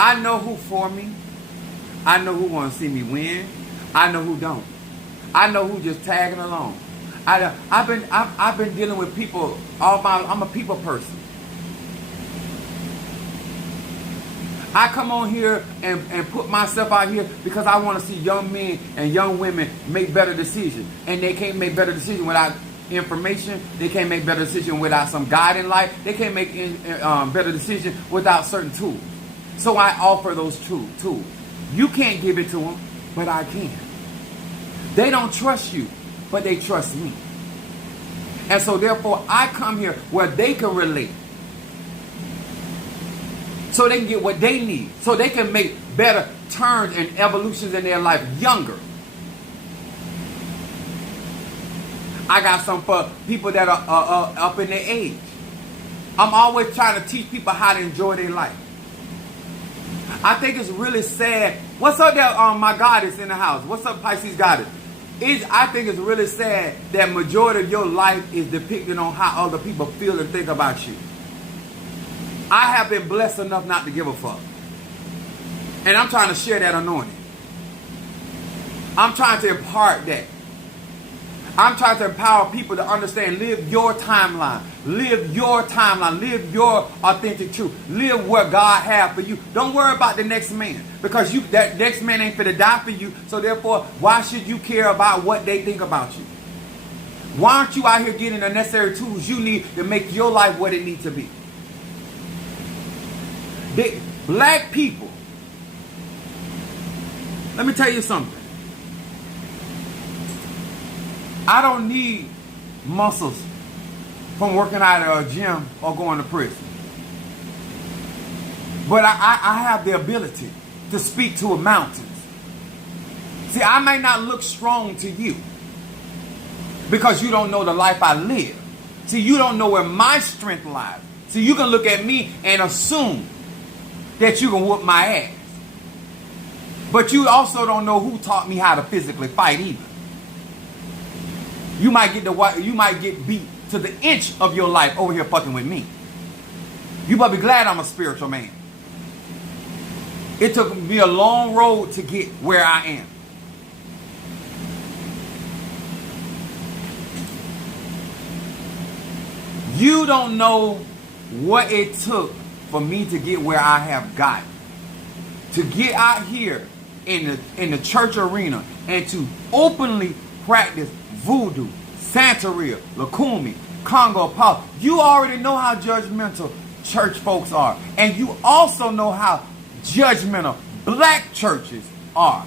I know who for me. I know who want to see me win. I know who don't. I know who just tagging along. I've been dealing with people all my. I'm a people person. I come on here and put myself out here because I want to see young men and young women make better decisions. And they can't make better decisions without information. They can't make better decisions without some guiding light. They can't make better decisions without certain tools. So I offer those tools. You can't give it to them, but I can. They don't trust you, but they trust me. And so therefore, I come here where they can relate. So they can get what they need. So they can make better turns and evolutions in their life younger. I got some for people that are up in their age. I'm always trying to teach people how to enjoy their life. I think it's really sad. What's up there, my goddess in the house? What's up, Pisces goddess? I think it's really sad that majority of your life is depicted on how other people feel and think about you. I have been blessed enough not to give a fuck. And I'm trying to share that anointing. I'm trying to impart that. I'm trying to empower people to understand, live your timeline. Live your timeline. Live your authentic truth. Live what God has for you. Don't worry about the next man. Because that next man ain't finna die for you. So therefore, why should you care about what they think about you? Why aren't you out here getting the necessary tools you need to make your life what it needs to be? Black people, let me tell you something. I don't need muscles from working out at a gym or going to prison. But I have the ability to speak to mountains. See, I may not look strong to you because you don't know the life I live. See, you don't know where my strength lies. See, you can look at me and assume that you can whoop my ass. But you also don't know who taught me how to physically fight either. You might get beat to the inch of your life over here fucking with me. You better be glad I'm a spiritual man. It took me a long road to get where I am. You don't know what it took for me to get where I have gotten. To get out here in the church arena and to openly practice voodoo, Santeria, Lukumi, Congo Pop. You already know how judgmental church folks are. And you also know how judgmental black churches are.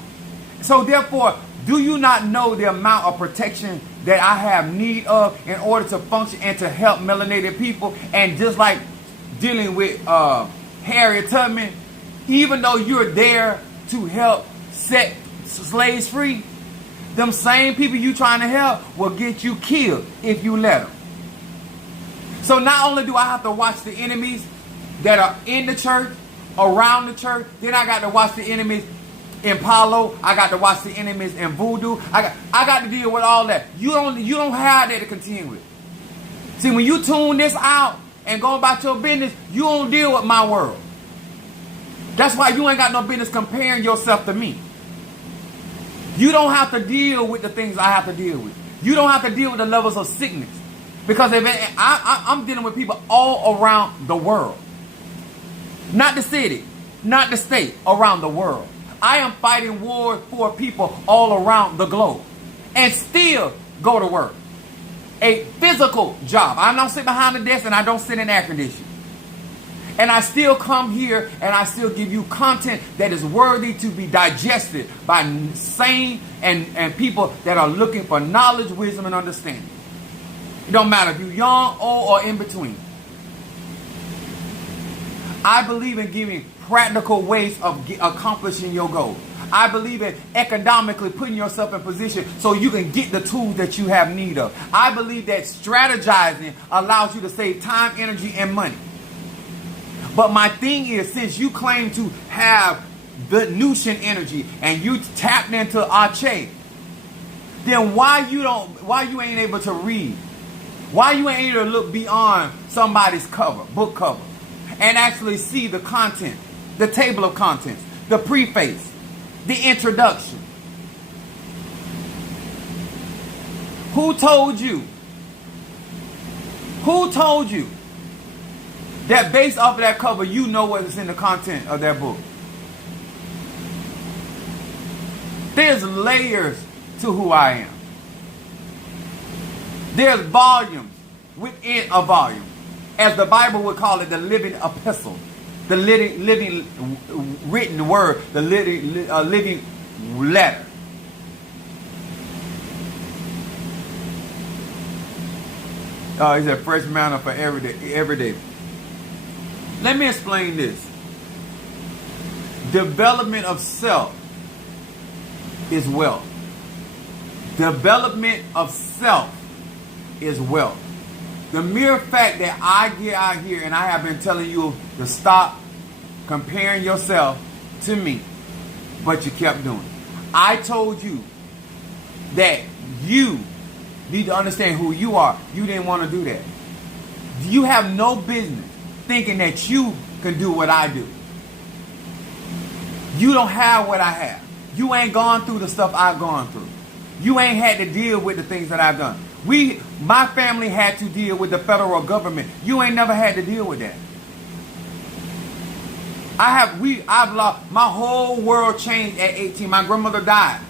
So therefore, do you not know the amount of protection that I have need of in order to function and to help melanated people? And just like dealing with Harriet Tubman, even though you're there to help set slaves free, them same people you trying to help will get you killed if you let them. So not only do I have to watch the enemies that are in the church, around the church, then I got to watch the enemies in Palo. I got to watch the enemies in voodoo. I got to deal with all that. You don't have that to contend with. See, when you tune this out and go about your business, you don't deal with my world. That's why you ain't got no business comparing yourself to me. You don't have to deal with the things I have to deal with. You don't have to deal with the levels of sickness. Because I'm dealing with people all around the world. Not the city, not the state, around the world. I am fighting wars for people all around the globe. And still go to work. A physical job. I don't sit behind the desk and I don't sit in air conditioning. And I still come here and I still give you content that is worthy to be digested by sane and people that are looking for knowledge, wisdom, and understanding. It don't matter if you're young, old, or in between. I believe in giving practical ways of accomplishing your goals. I believe in economically putting yourself in position so you can get the tools that you have need of. I believe that strategizing allows you to save time, energy, and money. But my thing is, since you claim to have Venusian energy and you tapped into Ache, then why you ain't able to read? Why you ain't able to look beyond somebody's book cover, and actually see the content, the table of contents, the preface, the introduction? Who told you? Who told you that based off of that cover, you know what's in the content of that book. There's layers to who I am. There's volumes within a volume. As the Bible would call it, the living epistle. The living written word. The living letter. He said, fresh manna for every day. Let me explain this. Development of self is wealth. Development of self is wealth. The mere fact that I get out here and I have been telling you to stop comparing yourself to me, but you kept doing it. I told you that you need to understand who you are. You didn't want to do that. You have no business thinking that you can do what I do. You don't have what I have. You ain't gone through the stuff I've gone through. You ain't had to deal with the things that I've done. My family had to deal with the federal government. You ain't never had to deal with that. I've lost, my whole world changed at 18. My grandmother died.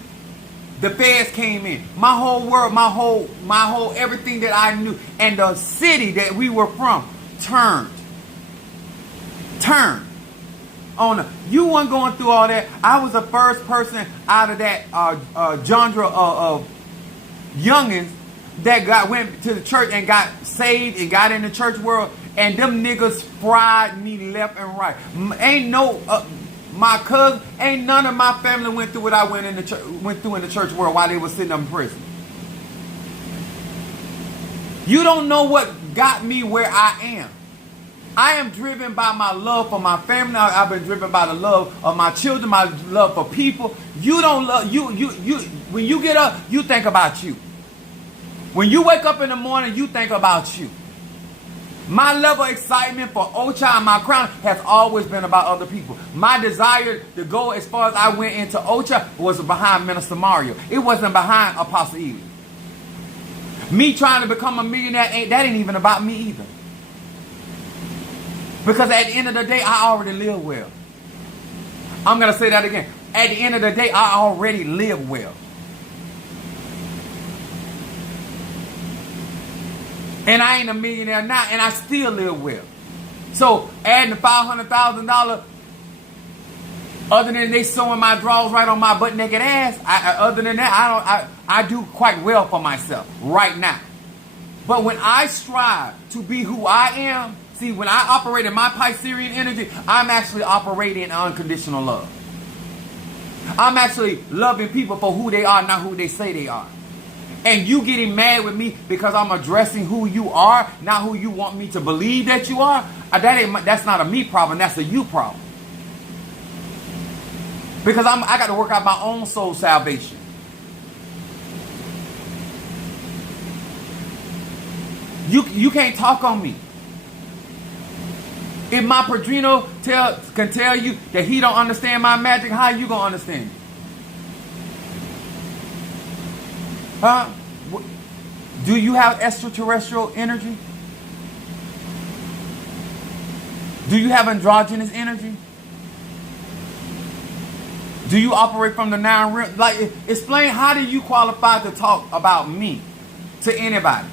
The feds came in. My whole world, my whole everything that I knew, and the city that we were from turned. You weren't going through all that. I was the first person out of that genre of youngins that went to the church and got saved and got in the church world, and them niggas fried me left and right. My cousin, ain't none of my family went through what I went through in the church world while they were sitting up in prison. You don't know what got me where I am. I am driven by my love for my family. I've been driven by the love of my children, my love for people. You don't love you. When you get up, you think about you. When you wake up in the morning, you think about you. My level of excitement for Ocha and my crown has always been about other people. My desire to go as far as I went into Ocha was behind Minister Mario. It wasn't behind Apostle Ely. Me trying to become a millionaire, that ain't even about me either. Because at the end of the day, I already live well. I'm going to say that again. At the end of the day, I already live well. And I ain't a millionaire now, and I still live well. So adding $500,000, other than they sewing my drawers right on my butt naked ass, other than that, I do quite well for myself right now. But when I strive to be who I am, see, when I operate in my Piscean energy, I'm actually operating in unconditional love. I'm actually loving people for who they are, not who they say they are. And you getting mad with me because I'm addressing who you are, not who you want me to believe that you are, that's not a me problem, that's a you problem. Because I got to work out my own soul salvation. You can't talk on me. If my Padrino can tell you that he don't understand my magic, how you gonna understand it? Huh? Do you have extraterrestrial energy? Do you have androgynous energy? Do you operate from the nine realms? Like, explain, how do you qualify to talk about me to anybody?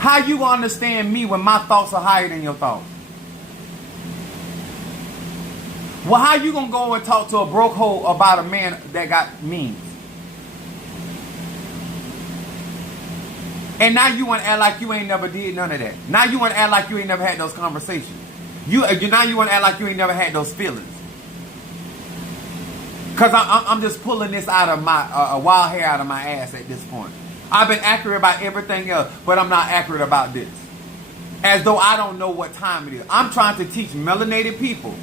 How you gonna understand me when my thoughts are higher than your thoughts? Well, how you gonna go and talk to a broke hoe about a man that got means? And now you want to act like you ain't never did none of that. Now you want to act like you ain't never had those conversations. Now you want to act like you ain't never had those feelings. Because I'm just pulling this out of my wild hair out of my ass at this point. I've been accurate about everything else, but I'm not accurate about this. As though I don't know what time it is. I'm trying to teach melanated people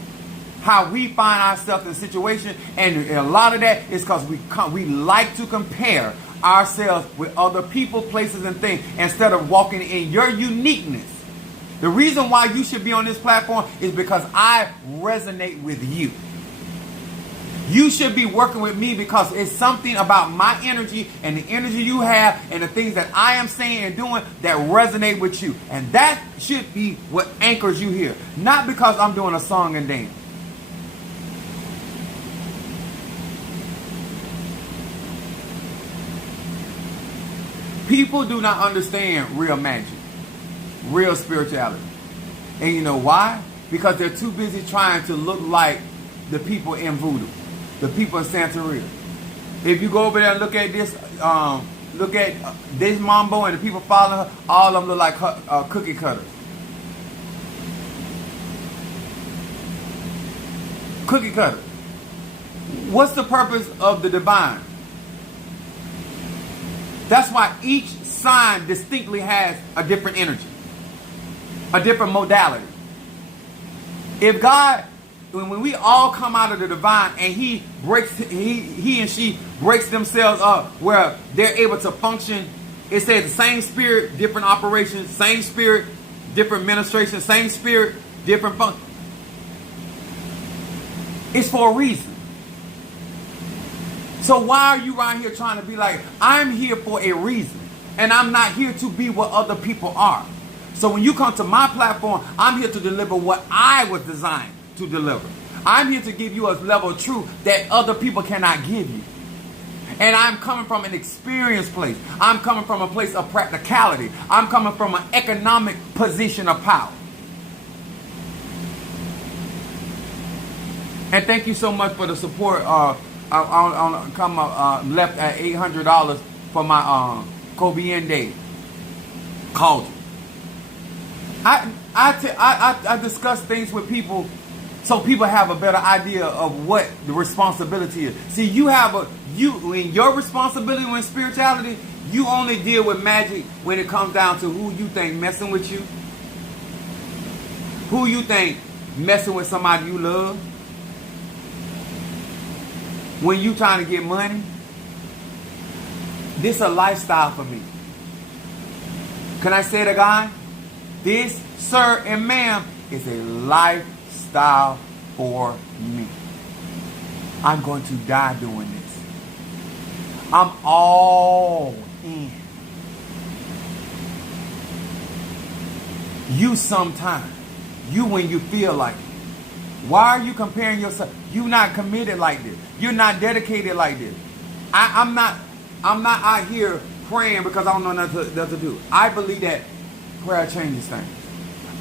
how we find ourselves in situations, and a lot of that is because we like to compare ourselves with other people, places, and things instead of walking in your uniqueness. The reason why you should be on this platform is because I resonate with you. You should be working with me because it's something about my energy and the energy you have and the things that I am saying and doing that resonate with you. And that should be what anchors you here. Not because I'm doing a song and dance. People do not understand real magic, real spirituality. And you know why? Because they're too busy trying to look like the people in voodoo, the people in Santeria. If you go over there and look at this mambo and the people following her, all of them look like cookie cutters. Cookie cutters. What's the purpose of the divine? That's why each sign distinctly has a different energy, a different modality. If God, when we all come out of the divine and he and she breaks themselves up where they're able to function, it says the same spirit, different operations, same spirit, different ministration, same spirit, different function. It's for a reason. So why are you around here trying to be like, I'm here for a reason, and I'm not here to be what other people are. So when you come to my platform, I'm here to deliver what I was designed to deliver. I'm here to give you a level of truth that other people cannot give you. And I'm coming from an experienced place. I'm coming from a place of practicality. I'm coming from an economic position of power. And thank you so much for the support. Left at $800 for my Kobean Day cauldron. I discuss things with people so people have a better idea of what the responsibility is. See, in your responsibility in spirituality, you only deal with magic when it comes down to who you think messing with you, who you think messing with somebody you love. When you trying to get money, this is a lifestyle for me. Can I say it again? This, sir and ma'am, is a lifestyle for me. I'm going to die doing this. I'm all in. You sometime. You when you feel like it. Why are you comparing yourself? You're not committed like this. You're not dedicated like this. I'm not out here praying because I don't know nothing to do. I believe that prayer changes things.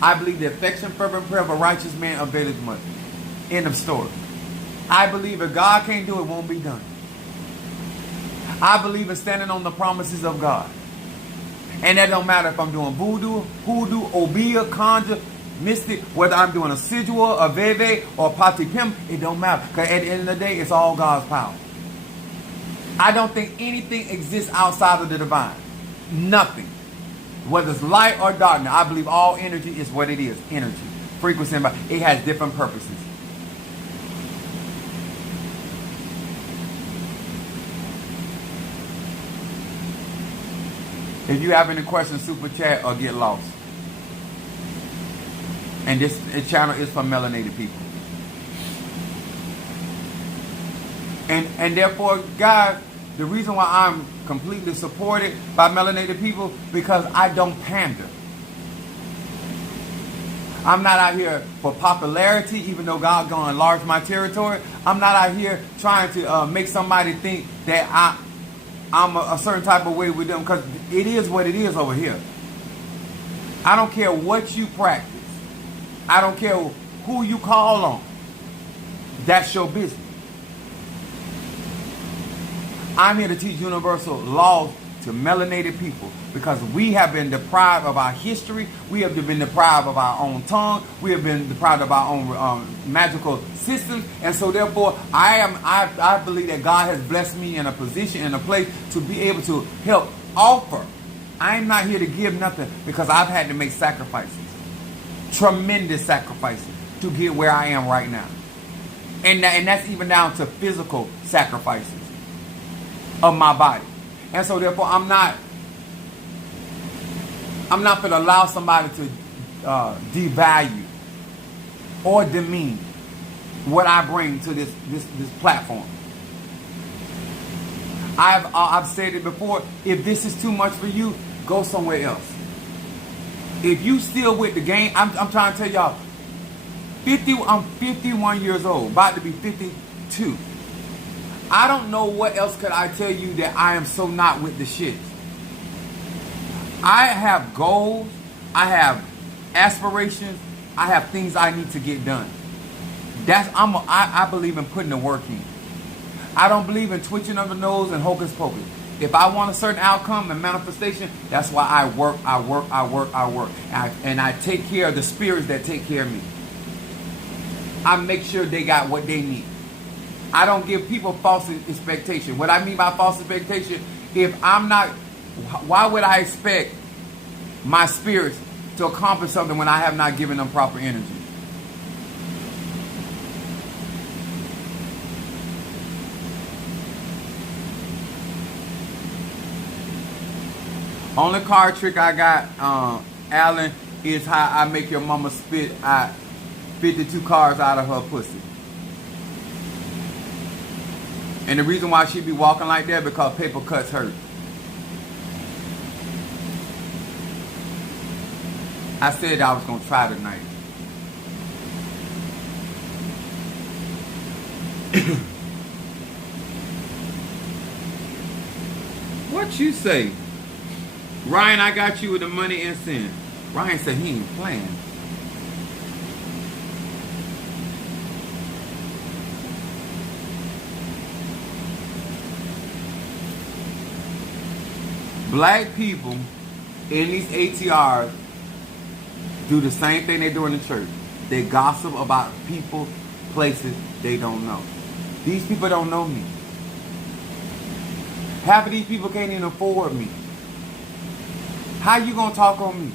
I believe the affection, fervent prayer of a righteous man availeth much. End of story. I believe if God can't do it, it won't be done. I believe in standing on the promises of God. And that don't matter if I'm doing voodoo, hoodoo, obeah, conjure, mystic, whether I'm doing a sigil, a veve, or a pati pim, it don't matter. Because at the end of the day, it's all God's power. I don't think anything exists outside of the divine. Nothing. Whether it's light or darkness, I believe all energy is what it is. Energy. Frequency. It has different purposes. If you have any questions, super chat or get lost. And this channel is for melanated people. And therefore, guys, the reason why I'm completely supported by melanated people, because I don't pander. I'm not out here for popularity, even though God's going to enlarge my territory. I'm not out here trying to make somebody think that I'm a certain type of way with them, because it is what it is over here. I don't care what you practice. I don't care who you call on. That's your business. I'm here to teach universal laws to melanated people because we have been deprived of our history. We have been deprived of our own tongue. We have been deprived of our own magical systems. And so therefore, I believe that God has blessed me in a position, in a place to be able to help offer. I'm not here to give nothing because I've had to make sacrifices. Tremendous sacrifices to get where I am right now. And that's even down to physical sacrifices of my body. And so therefore I'm not going to allow somebody to devalue or demean what I bring to this platform. I've said it before. If this is too much for you, go somewhere else. If you still with the game, I'm trying to tell y'all. I'm 51 years old, about to be 52. I don't know what else could I tell you that I am so not with the shit. I have goals. I have aspirations. I have things I need to get done. I believe in putting the work in. I don't believe in twitching of the nose and hocus pocus. If I want a certain outcome and manifestation, that's why I work. And I take care of the spirits that take care of me. I make sure they got what they need. I don't give people false expectation. What I mean by false expectation, if I'm not, why would I expect my spirits to accomplish something when I have not given them proper energy? Only card trick I got, Alan, is how I make your mama spit 52 cards out of her pussy. And the reason why she be walking like that, because paper cuts hurt. I said I was going to try tonight. What you say? Ryan, I got you with the money and sin. Ryan said he ain't playing. Black people in these ATRs do the same thing they do in the church. They gossip about people, places they don't know. These people don't know me. Half of these people can't even afford me. How you gonna talk on me?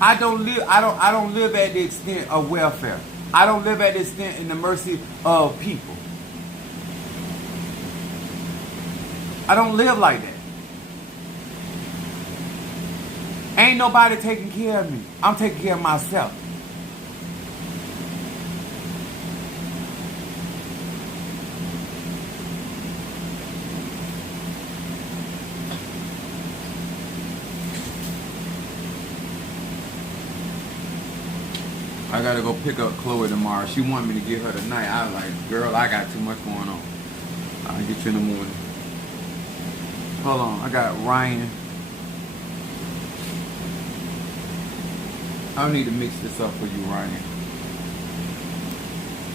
I don't live at the extent of welfare. I don't live at the extent in the mercy of people. I don't live like that. Ain't nobody taking care of me. I'm taking care of myself. I gotta go pick up Chloe tomorrow. She wanted me to get her tonight. I was like, girl, I got too much going on. I'll get you in the morning. Hold on, I got Ryan. I need to mix this up for you, Ryan.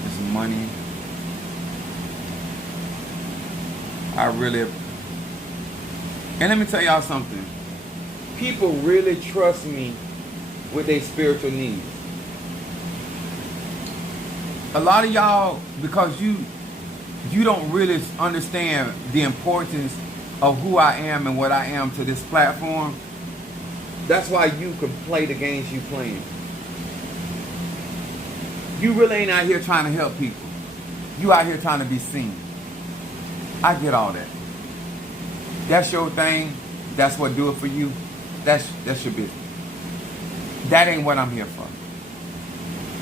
This money. I really... And let me tell y'all something. People really trust me with their spiritual needs. A lot of y'all, because you don't really understand the importance of who I am and what I am to this platform. That's why you can play the games you playing. You really ain't out here trying to help people. You out here trying to be seen. I get all that. That's your thing. That's what do it for you. That's your business. That ain't what I'm here for.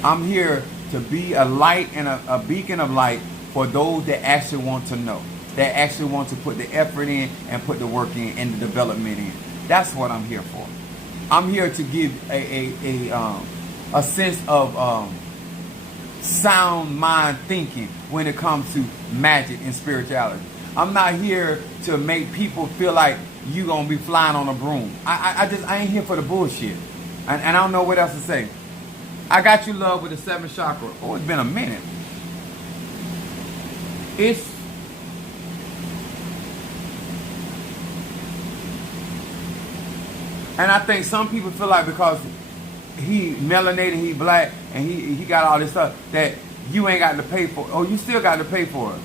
I'm here to be a light and a beacon of light for those that actually want to know. That actually want to put the effort in and put the work in and the development in. That's what I'm here for. I'm here to give a sense of sound mind thinking when it comes to magic and spirituality. I'm not here to make people feel like you gonna be flying on a broom. I ain't here for the bullshit. And I don't know what else to say. I got you, love, with the 7th chakra. Oh, it's been a minute. And I think some people feel like because he melanated, he black, and he got all this stuff, that you ain't got to pay for it. Oh, you still got to pay for it.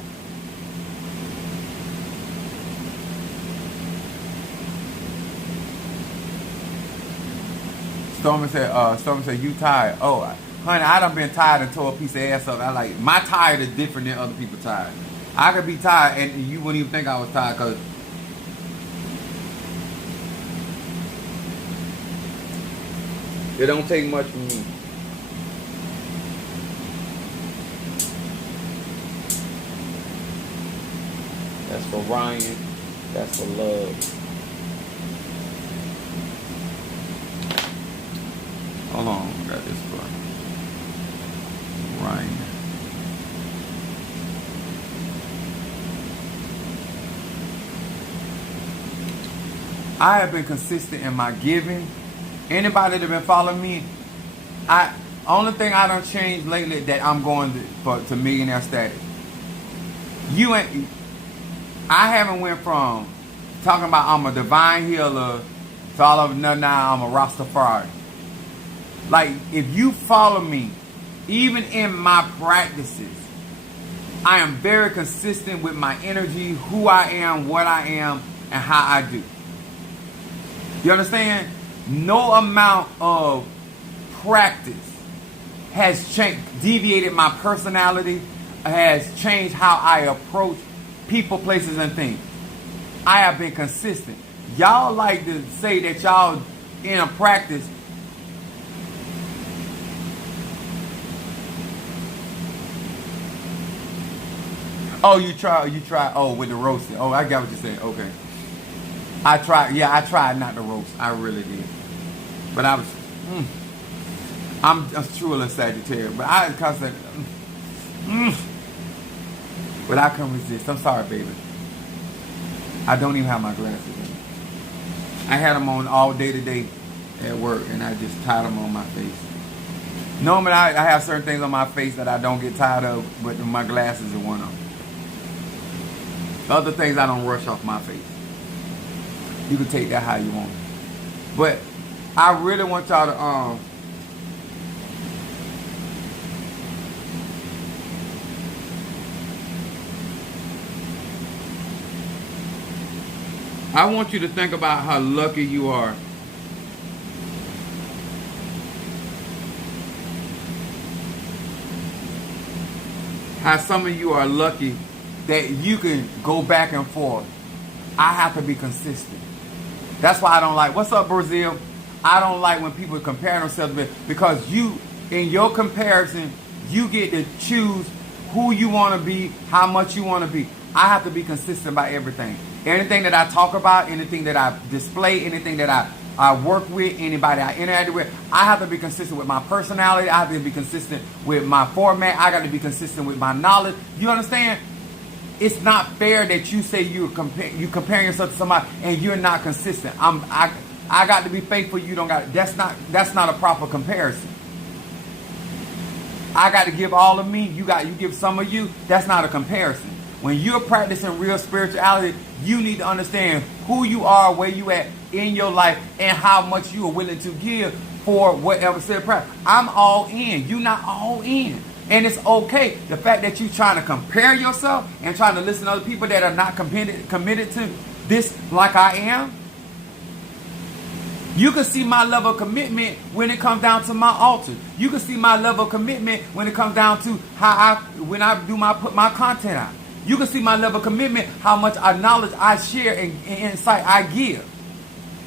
Stormy said, you tired. Oh, honey, I done been tired and tore a piece of ass up. I like, my tired is different than other people tired. I could be tired and you wouldn't even think I was tired because it don't take much from me. That's for Ryan. That's for love. Hold on, I got this for Ryan. I have been consistent in my giving. Anybody that been following me, only thing I done changed lately that I'm going to millionaire status. I haven't went from talking about I'm a divine healer to all of now I'm a Rastafari. Like, if you follow me, even in my practices, I am very consistent with my energy, who I am, what I am, and how I do. You understand? No amount of practice has deviated my personality, has changed how I approach people, places, and things. I have been consistent. Y'all like to say that y'all in a practice. Oh, you try. Oh, with the roasting. Oh, I got what you're saying. Okay. I tried not to roast. I really did. But I was, I'm a truly Sagittarius. But I constantly, but I couldn't resist. I'm sorry, baby. I don't even have my glasses in. I had them on all day today at work, and I just tied them on my face. Normally, I have certain things on my face that I don't get tired of, but my glasses are one of them. Other things I don't rush off my face. You can take that how you want. But I really want y'all to I want you to think about how lucky you are. How some of you are lucky that you can go back and forth. I have to be consistent. That's why I don't like, what's up, Brazil? I don't like when people compare themselves with, because you, in your comparison, you get to choose who you want to be, how much you want to be. I have to be consistent about everything. Anything that I talk about, anything that I display, anything that I work with, anybody I interact with, I have to be consistent with my personality. I have to be consistent with my format. I got to be consistent with my knowledge. You understand? It's not fair that you say you comparing yourself to somebody and you're not consistent. I got to be faithful. You don't got. That's not a proper comparison. I got to give all of me. You give some of you. That's not a comparison. When you're practicing real spirituality, you need to understand who you are, where you at in your life, and how much you are willing to give for whatever said practice. I'm all in. You're not all in. And it's okay. The fact that you're trying to compare yourself and trying to listen to other people that are not committed to this like I am. You can see my level of commitment when it comes down to my altar. You can see my level of commitment when it comes down to when I put my content out. You can see my level of commitment, how much knowledge I share and insight I give.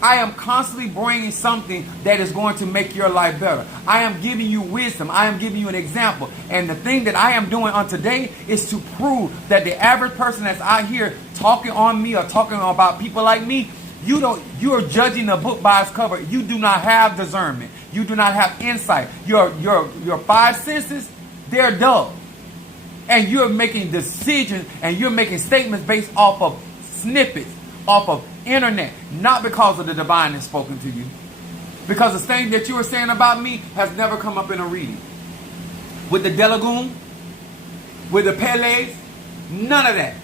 I am constantly bringing something that is going to make your life better. I am giving you wisdom. I am giving you an example. And the thing that I am doing on today is to prove that the average person that's out here talking on me or talking about people like me, you are judging a book by its cover. You do not have discernment. You do not have insight. Your five senses, they're dull. And you're making decisions and you're making statements based off of snippets, off of internet, not because of the divine that's spoken to you. Because the thing that you were saying about me has never come up in a reading. With the Delagoon, with the Pelés, none of that.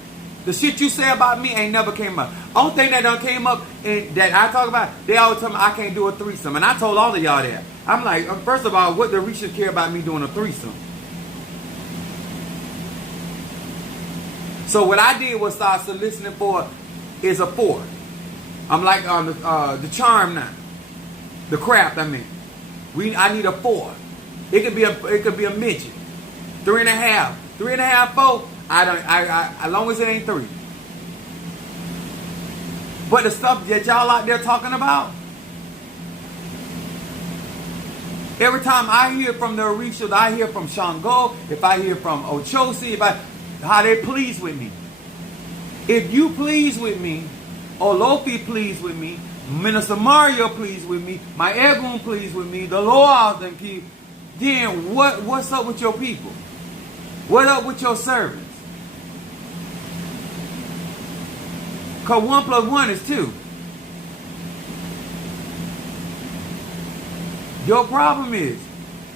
The shit you say about me ain't never came up. Only thing that done came up that I talk about, they always tell me I can't do a threesome. And I told all of y'all that. I'm like, first of all, what the Risha care about me doing a threesome? So what I did was start soliciting for is a 4. I'm like on the charm now, the craft. I mean, I need a 4. It could be a midget, 3.5, 3.5, 4. As long as it ain't 3. But the stuff that y'all out there talking about, every time I hear from the Orishas, I hear from Shango, if I hear from Ochosi, how they pleased with me. If you please with me, or Lofi please with me, Minister Mario please with me, my Egun please with me, the Lord and keep, then what's up with your people? What up with your servants? Because 1 plus 1 is 2. Your problem is,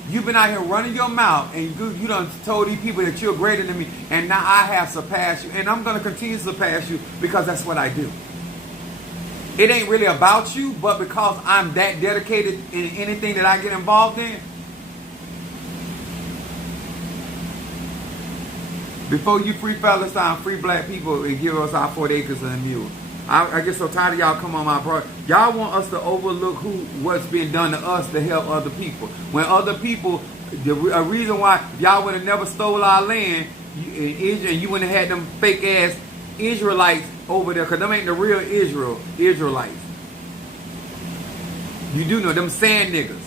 you've been out here running your mouth and you done told these people that you're greater than me, and now I have surpassed you, and I'm going to continue to surpass you because that's what I do. It ain't really about you, but because I'm that dedicated in anything that I get involved in. Before you free Palestine, free black people, and give us our 40 acres and a mule. I get so tired of y'all come on my part. Y'all want us to overlook what's being done to us to help other people. When other people, a reason why y'all would have never stole our land, and you wouldn't have had them fake ass Israelites over there, because them ain't the real Israelites. You do know them sand niggas.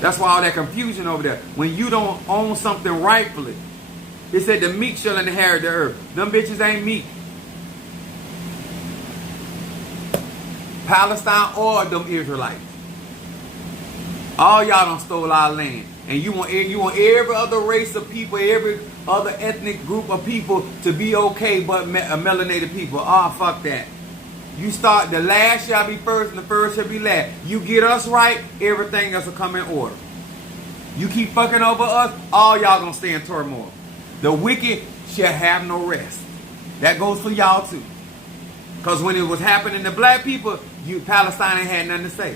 That's why all that confusion over there. When you don't own something rightfully, it said the meek shall inherit the earth. Them bitches ain't meek. Palestine or them Israelites. All y'all done stole our land. And you want every other race of people, every other ethnic group of people to be okay but melanated people. Oh, fuck that. You start, the last shall be first and the first shall be last. You get us right, everything else will come in order. You keep fucking over us, all y'all gonna stay in turmoil. The wicked shall have no rest. That goes for y'all too. Because when it was happening to black people, Palestine ain't had nothing to say.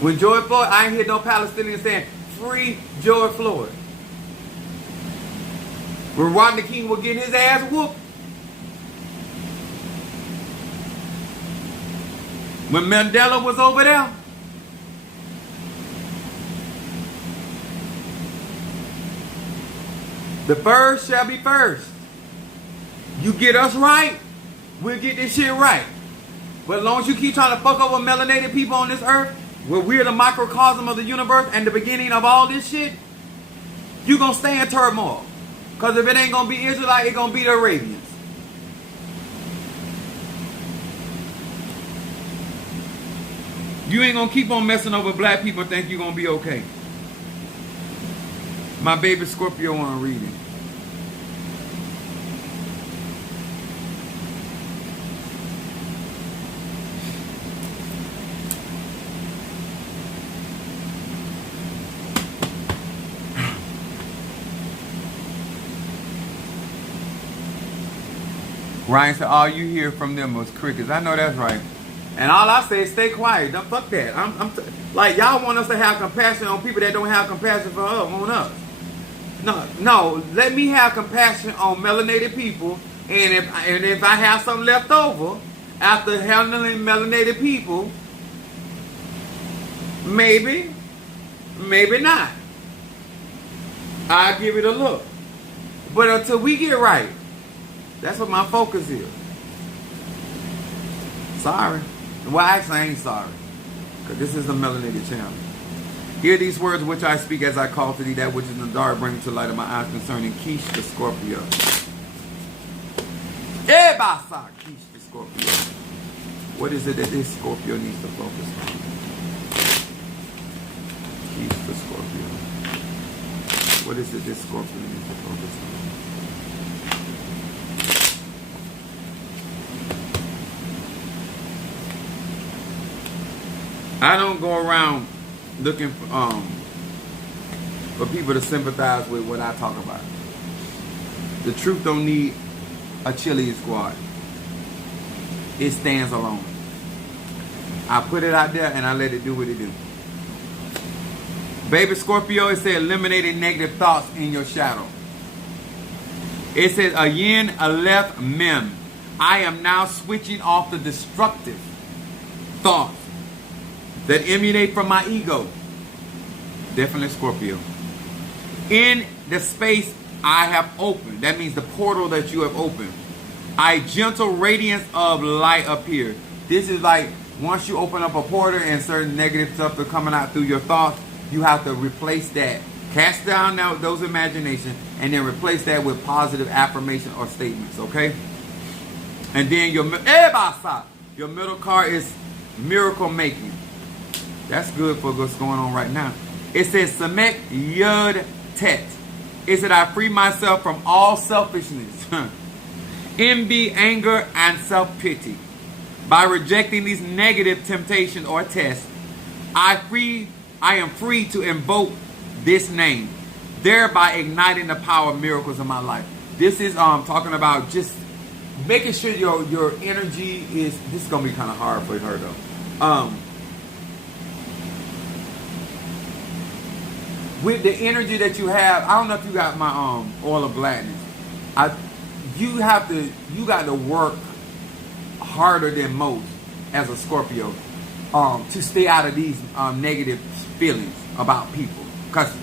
When George Floyd, I ain't hear no Palestinians saying, free George Floyd. When Rodney King was getting his ass whooped. When Mandela was over there. The first shall be first. You get us right, we'll get this shit right. But as long as you keep trying to fuck over melanated people on this earth, where we're the microcosm of the universe and the beginning of all this shit, you're going to stay in turmoil. Because if it ain't going to be Israelite, it's going to be the Arabians. You ain't going to keep on messing over black people and think you're going to be okay. My baby Scorpio on reading. Ryan said, all you hear from them was crickets. I know that's right. And all I say is stay quiet. Don't fuck that. Like, y'all want us to have compassion on people that don't have compassion for us, on us. No. Let me have compassion on melanated people. And if I have something left over after handling melanated people, maybe not. I'll give it a look. But until we get right, that's what my focus is. Sorry. Well, actually, I ain't sorry. Because this is the Melanated channel. Hear these words which I speak as I call to thee that which is in the dark, bring to light of my eyes concerning Kish the Scorpio. Ebasa Kish the Scorpio. What is it that this Scorpio needs to focus on? Kish the Scorpio. What is it this Scorpio needs to focus on? I don't go around looking for people to sympathize with what I talk about. The truth don't need a cheerleading squad. It stands alone. I put it out there and I let it do what it do. Baby Scorpio, it said eliminating negative thoughts in your shadow. It says a yin, a left, mem. I am now switching off the destructive thoughts that emanate from my ego. Definitely Scorpio. In the space I have opened, that means the portal that you have opened, a gentle radiance of light appears. This is like once you open up a portal and certain negative stuff are coming out through your thoughts, you have to replace that. Cast down those imaginations and then replace that with positive affirmation or statements, okay? And then your middle card is miracle making. That's good for what's going on right now. It says Samek Yud Tet. It said, I free myself from all selfishness, envy, anger, and self-pity. By rejecting these negative temptations or tests, I am free to invoke this name, thereby igniting the power of miracles in my life. This is talking about just making sure your energy is, this is going to be kind of hard for her though. With the energy that you have, I don't know if you got my oil of gladness. You got to work harder than most as a Scorpio to stay out of these negative feelings about people, because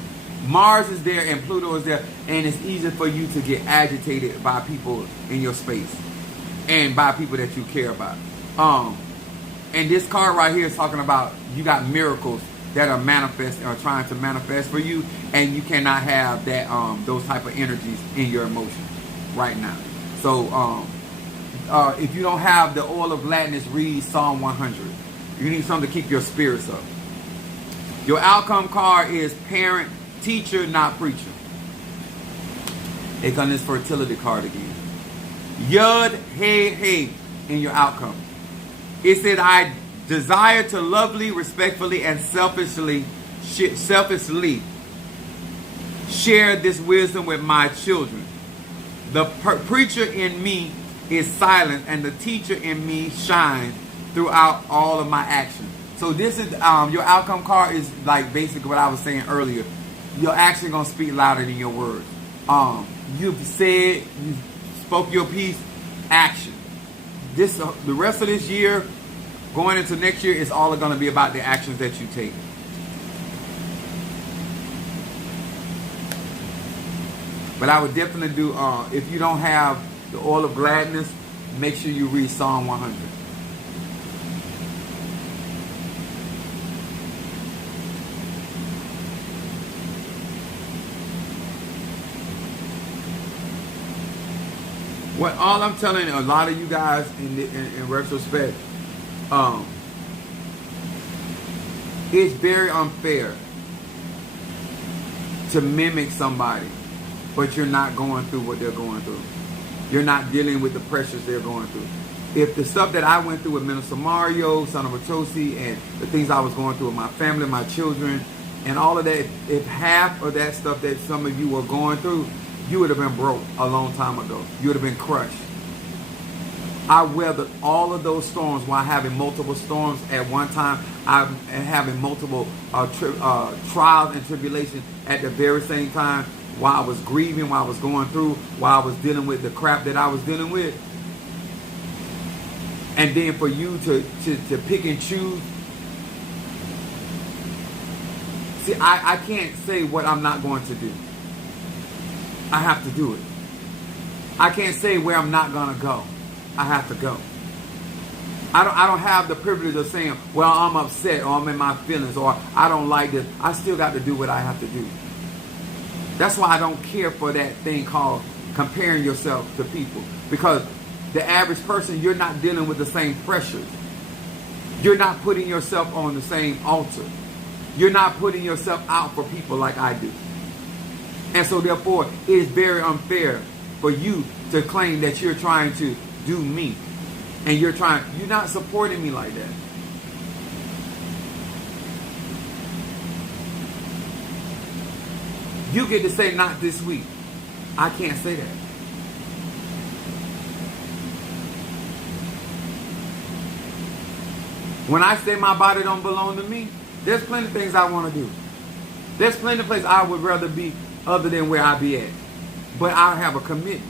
Mars is there and Pluto is there, and it's easy for you to get agitated by people in your space and by people that you care about. And this card right here is talking about you got miracles that are manifesting or trying to manifest for you, and you cannot have that those type of energies in your emotions right now. So if you don't have the oil of gladness, read Psalm 100. You need something to keep your spirits up. Your outcome card is parent, teacher, not preacher. Here comes this fertility card again. Yud, hey in your outcome. It said, I desire to lovely, respectfully, and selfishly share this wisdom with my children. The preacher in me is silent, and the teacher in me shines throughout all of my actions. So this is your outcome card is like basically what I was saying earlier. Your action gonna speak louder than your words. You've said, you spoke your piece. Action. The rest of this year, going into next year, is all going to be about the actions that you take. But I would definitely do, if you don't have the oil of gladness, make sure you read Psalm 100. What all I'm telling a lot of you guys in retrospect, it's very unfair to mimic somebody, but you're not going through what they're going through. You're not dealing with the pressures they're going through. If the stuff that I went through with Minister Mario, Son of Atosi, and the things I was going through with my family, my children, and all of that, if half of that stuff that some of you were going through, you would have been broke a long time ago. You would have been crushed. I weathered all of those storms while having multiple storms at one time. I'm having multiple trials and tribulations at the very same time, while I was grieving, while I was going through, while I was dealing with the crap that I was dealing with. And then for you to pick and choose. See, I can't say what I'm not going to do. I have to do it. I can't say where I'm not going to go. I have to go. I don't have the privilege of saying, well, I'm upset, or I'm in my feelings, or I don't like this. I still got to do what I have to do. That's why I don't care for that thing called comparing yourself to people. Because the average person, you're not dealing with the same pressures. You're not putting yourself on the same altar. You're not putting yourself out for people like I do. And so therefore, it is very unfair for you to claim that you're trying to do me. And you're not supporting me like that. You get to say, not this week. I can't say that. When I say my body don't belong to me, there's plenty of things I want to do. There's plenty of places I would rather be other than where I be at. But I have a commitment.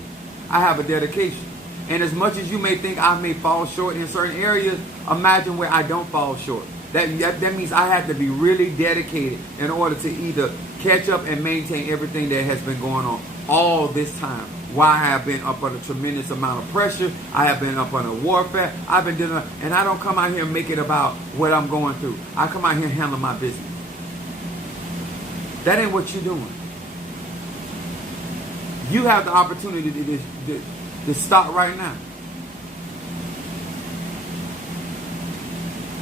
I have a dedication. And as much as you may think I may fall short in certain areas, imagine where I don't fall short. That means I have to be really dedicated in order to either catch up and maintain everything that has been going on all this time. While I have been up under a tremendous amount of pressure, I have been up under warfare, I've been dealing, and I don't come out here and make it about what I'm going through. I come out here and handle my business. That ain't what you're doing. You have the opportunity to start right now.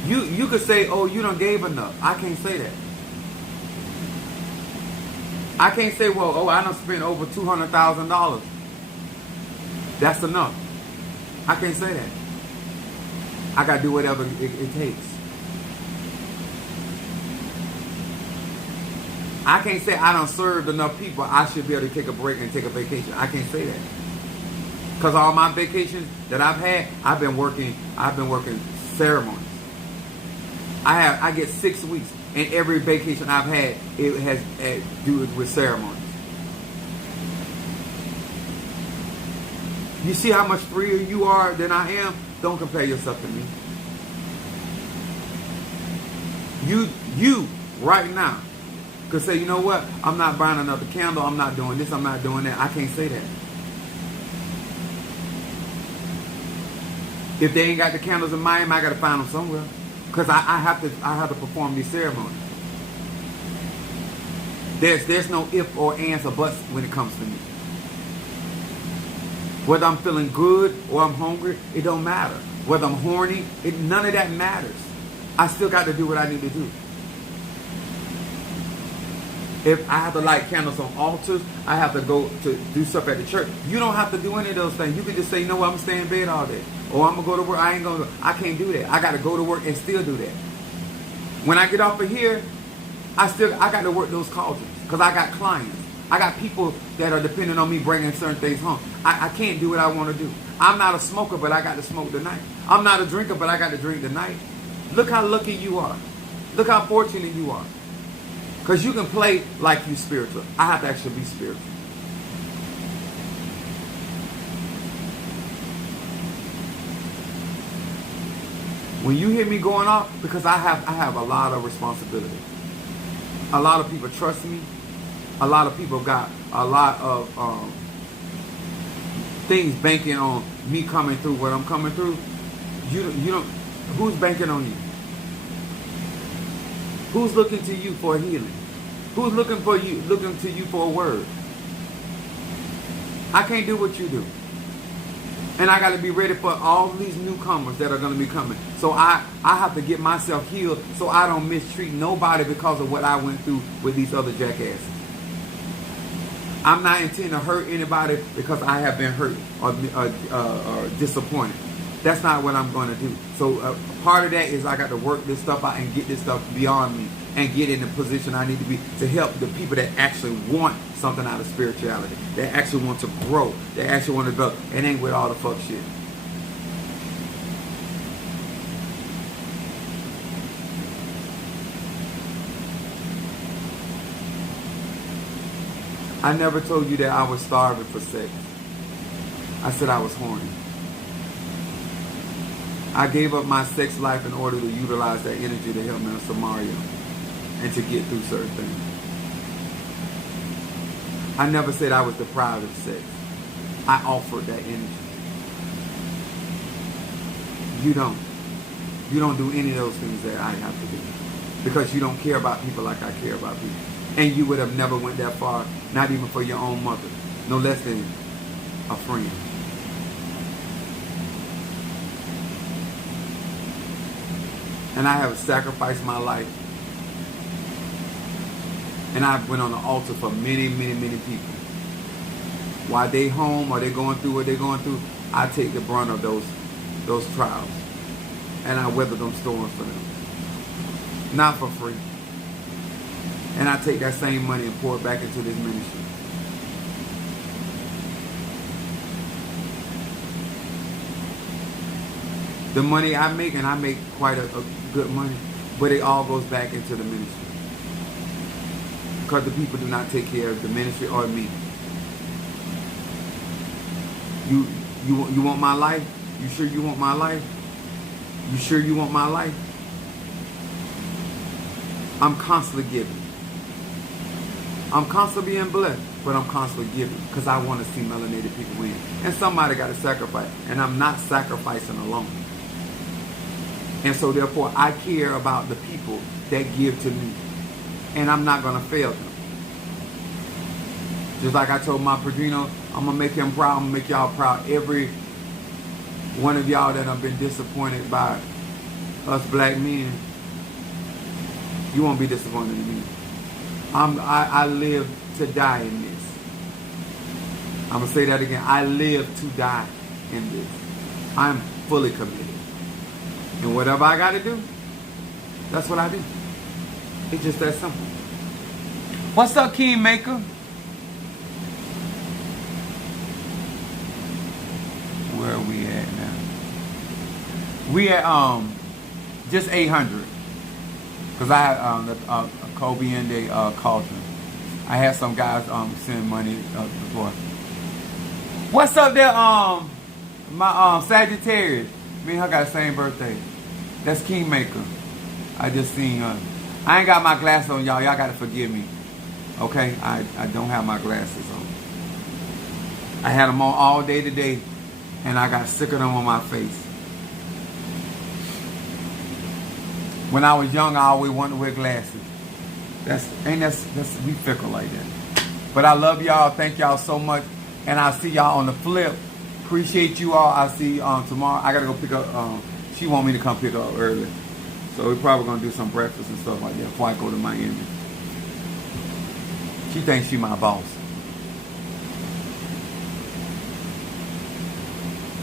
You could say, oh, you done gave enough. I can't say that. I can't say, well, oh, I done spent over $200,000. That's enough. I can't say that. I got to do whatever it takes. I can't say I done served enough people. I should be able to take a break and take a vacation. I can't say that. Because all my vacations that I've had, I've been working ceremonies. I get 6 weeks, and every vacation I've had, it has to do with ceremonies. You see how much freer you are than I am? Don't compare yourself to me. You right now could say, you know what? I'm not buying another candle. I'm not doing this. I'm not doing that. I can't say that. If they ain't got the candles in Miami, I got to find them somewhere. Because I have to perform these ceremonies. There's no if or ands or buts when it comes to me. Whether I'm feeling good or I'm hungry, it don't matter. Whether I'm horny, none of that matters. I still got to do what I need to do. If I have to light candles on altars, I have to go to do stuff at the church. You don't have to do any of those things. You can just say, you know what, I'm staying in bed all day. Or I'm going to go to work. I can't do that. I got to go to work and still do that. When I get off of here, I got to work those cauldrons. Because I got clients. I got people that are depending on me bringing certain things home. I can't do what I want to do. I'm not a smoker, but I got to smoke tonight. I'm not a drinker, but I got to drink tonight. Look how lucky you are. Look how fortunate you are. Because you can play like you spiritual. I have to actually be spiritual. When you hear me going off, because I have a lot of responsibility. A lot of people trust me. A lot of people got a lot of things banking on me coming through what I'm coming through. You don't. Who's banking on you? Who's looking to you for a healing? Who's looking to you for a word? I can't do what you do. And I got to be ready for all these newcomers that are going to be coming. So I have to get myself healed so I don't mistreat nobody because of what I went through with these other jackasses. I'm not intending to hurt anybody because I have been hurt or disappointed. That's not what I'm going to do. So part of that is I got to work this stuff out and get this stuff beyond me and get in the position I need to be to help the people that actually want something out of spirituality, that actually want to grow, that actually want to develop. It ain't with all the fuck shit. I never told you that I was starving for sex. I said I was horny. I gave up my sex life in order to utilize that energy to help Minister Mario and to get through certain things. I never said I was deprived of sex. I offered that energy. You don't. You don't do any of those things that I have to do. Because you don't care about people like I care about people. And you would have never went that far, not even for your own mother. No less than a friend. And I have sacrificed my life. And I've went on the altar for many, many, many people. While they home or they going through what they're going through, I take the brunt of those trials. And I weather them storms for them. Not for free. And I take that same money and pour it back into this ministry. The money I make, and I make quite a good money, but it all goes back into the ministry. Because the people do not take care of the ministry or me. You want my life? You sure you want my life? You sure you want my life? I'm constantly giving. I'm constantly being blessed, but I'm constantly giving because I want to see melanated people win. And somebody got to sacrifice, and I'm not sacrificing alone. And so therefore, I care about the people that give to me, and I'm not going to fail them. Just like I told my Padrino, I'm going to make him proud. I'm going to make y'all proud. Every one of y'all that have been disappointed by us black men, you won't be disappointed in me. I live to die in this. I'm going to say that again. I live to die in this. I'm fully committed. And whatever I got to do, that's what I do. It's just that simple. What's up, Kingmaker? Where are we at now? We at just 800. Because I had a Kobe and a Cauldron. I had some guys send money before. What's up there, my Sagittarius? Me and her got the same birthday. That's Kingmaker. I just seen her. I ain't got my glasses on, y'all. Y'all got to forgive me. Okay? I don't have my glasses on. I had them on all day today, and I got sick of them on my face. When I was young, I always wanted to wear glasses. That's we fickle like that. But I love y'all. Thank y'all so much. And I'll see y'all on the flip. Appreciate you all. I'll see you tomorrow. I got to go pick up. She want me to come pick her up early. So we're probably going to do some breakfast and stuff like that before I go to Miami. She thinks she my boss.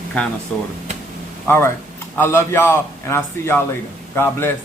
Kind of, sort of. All right. I love y'all, and I'll see y'all later. God bless.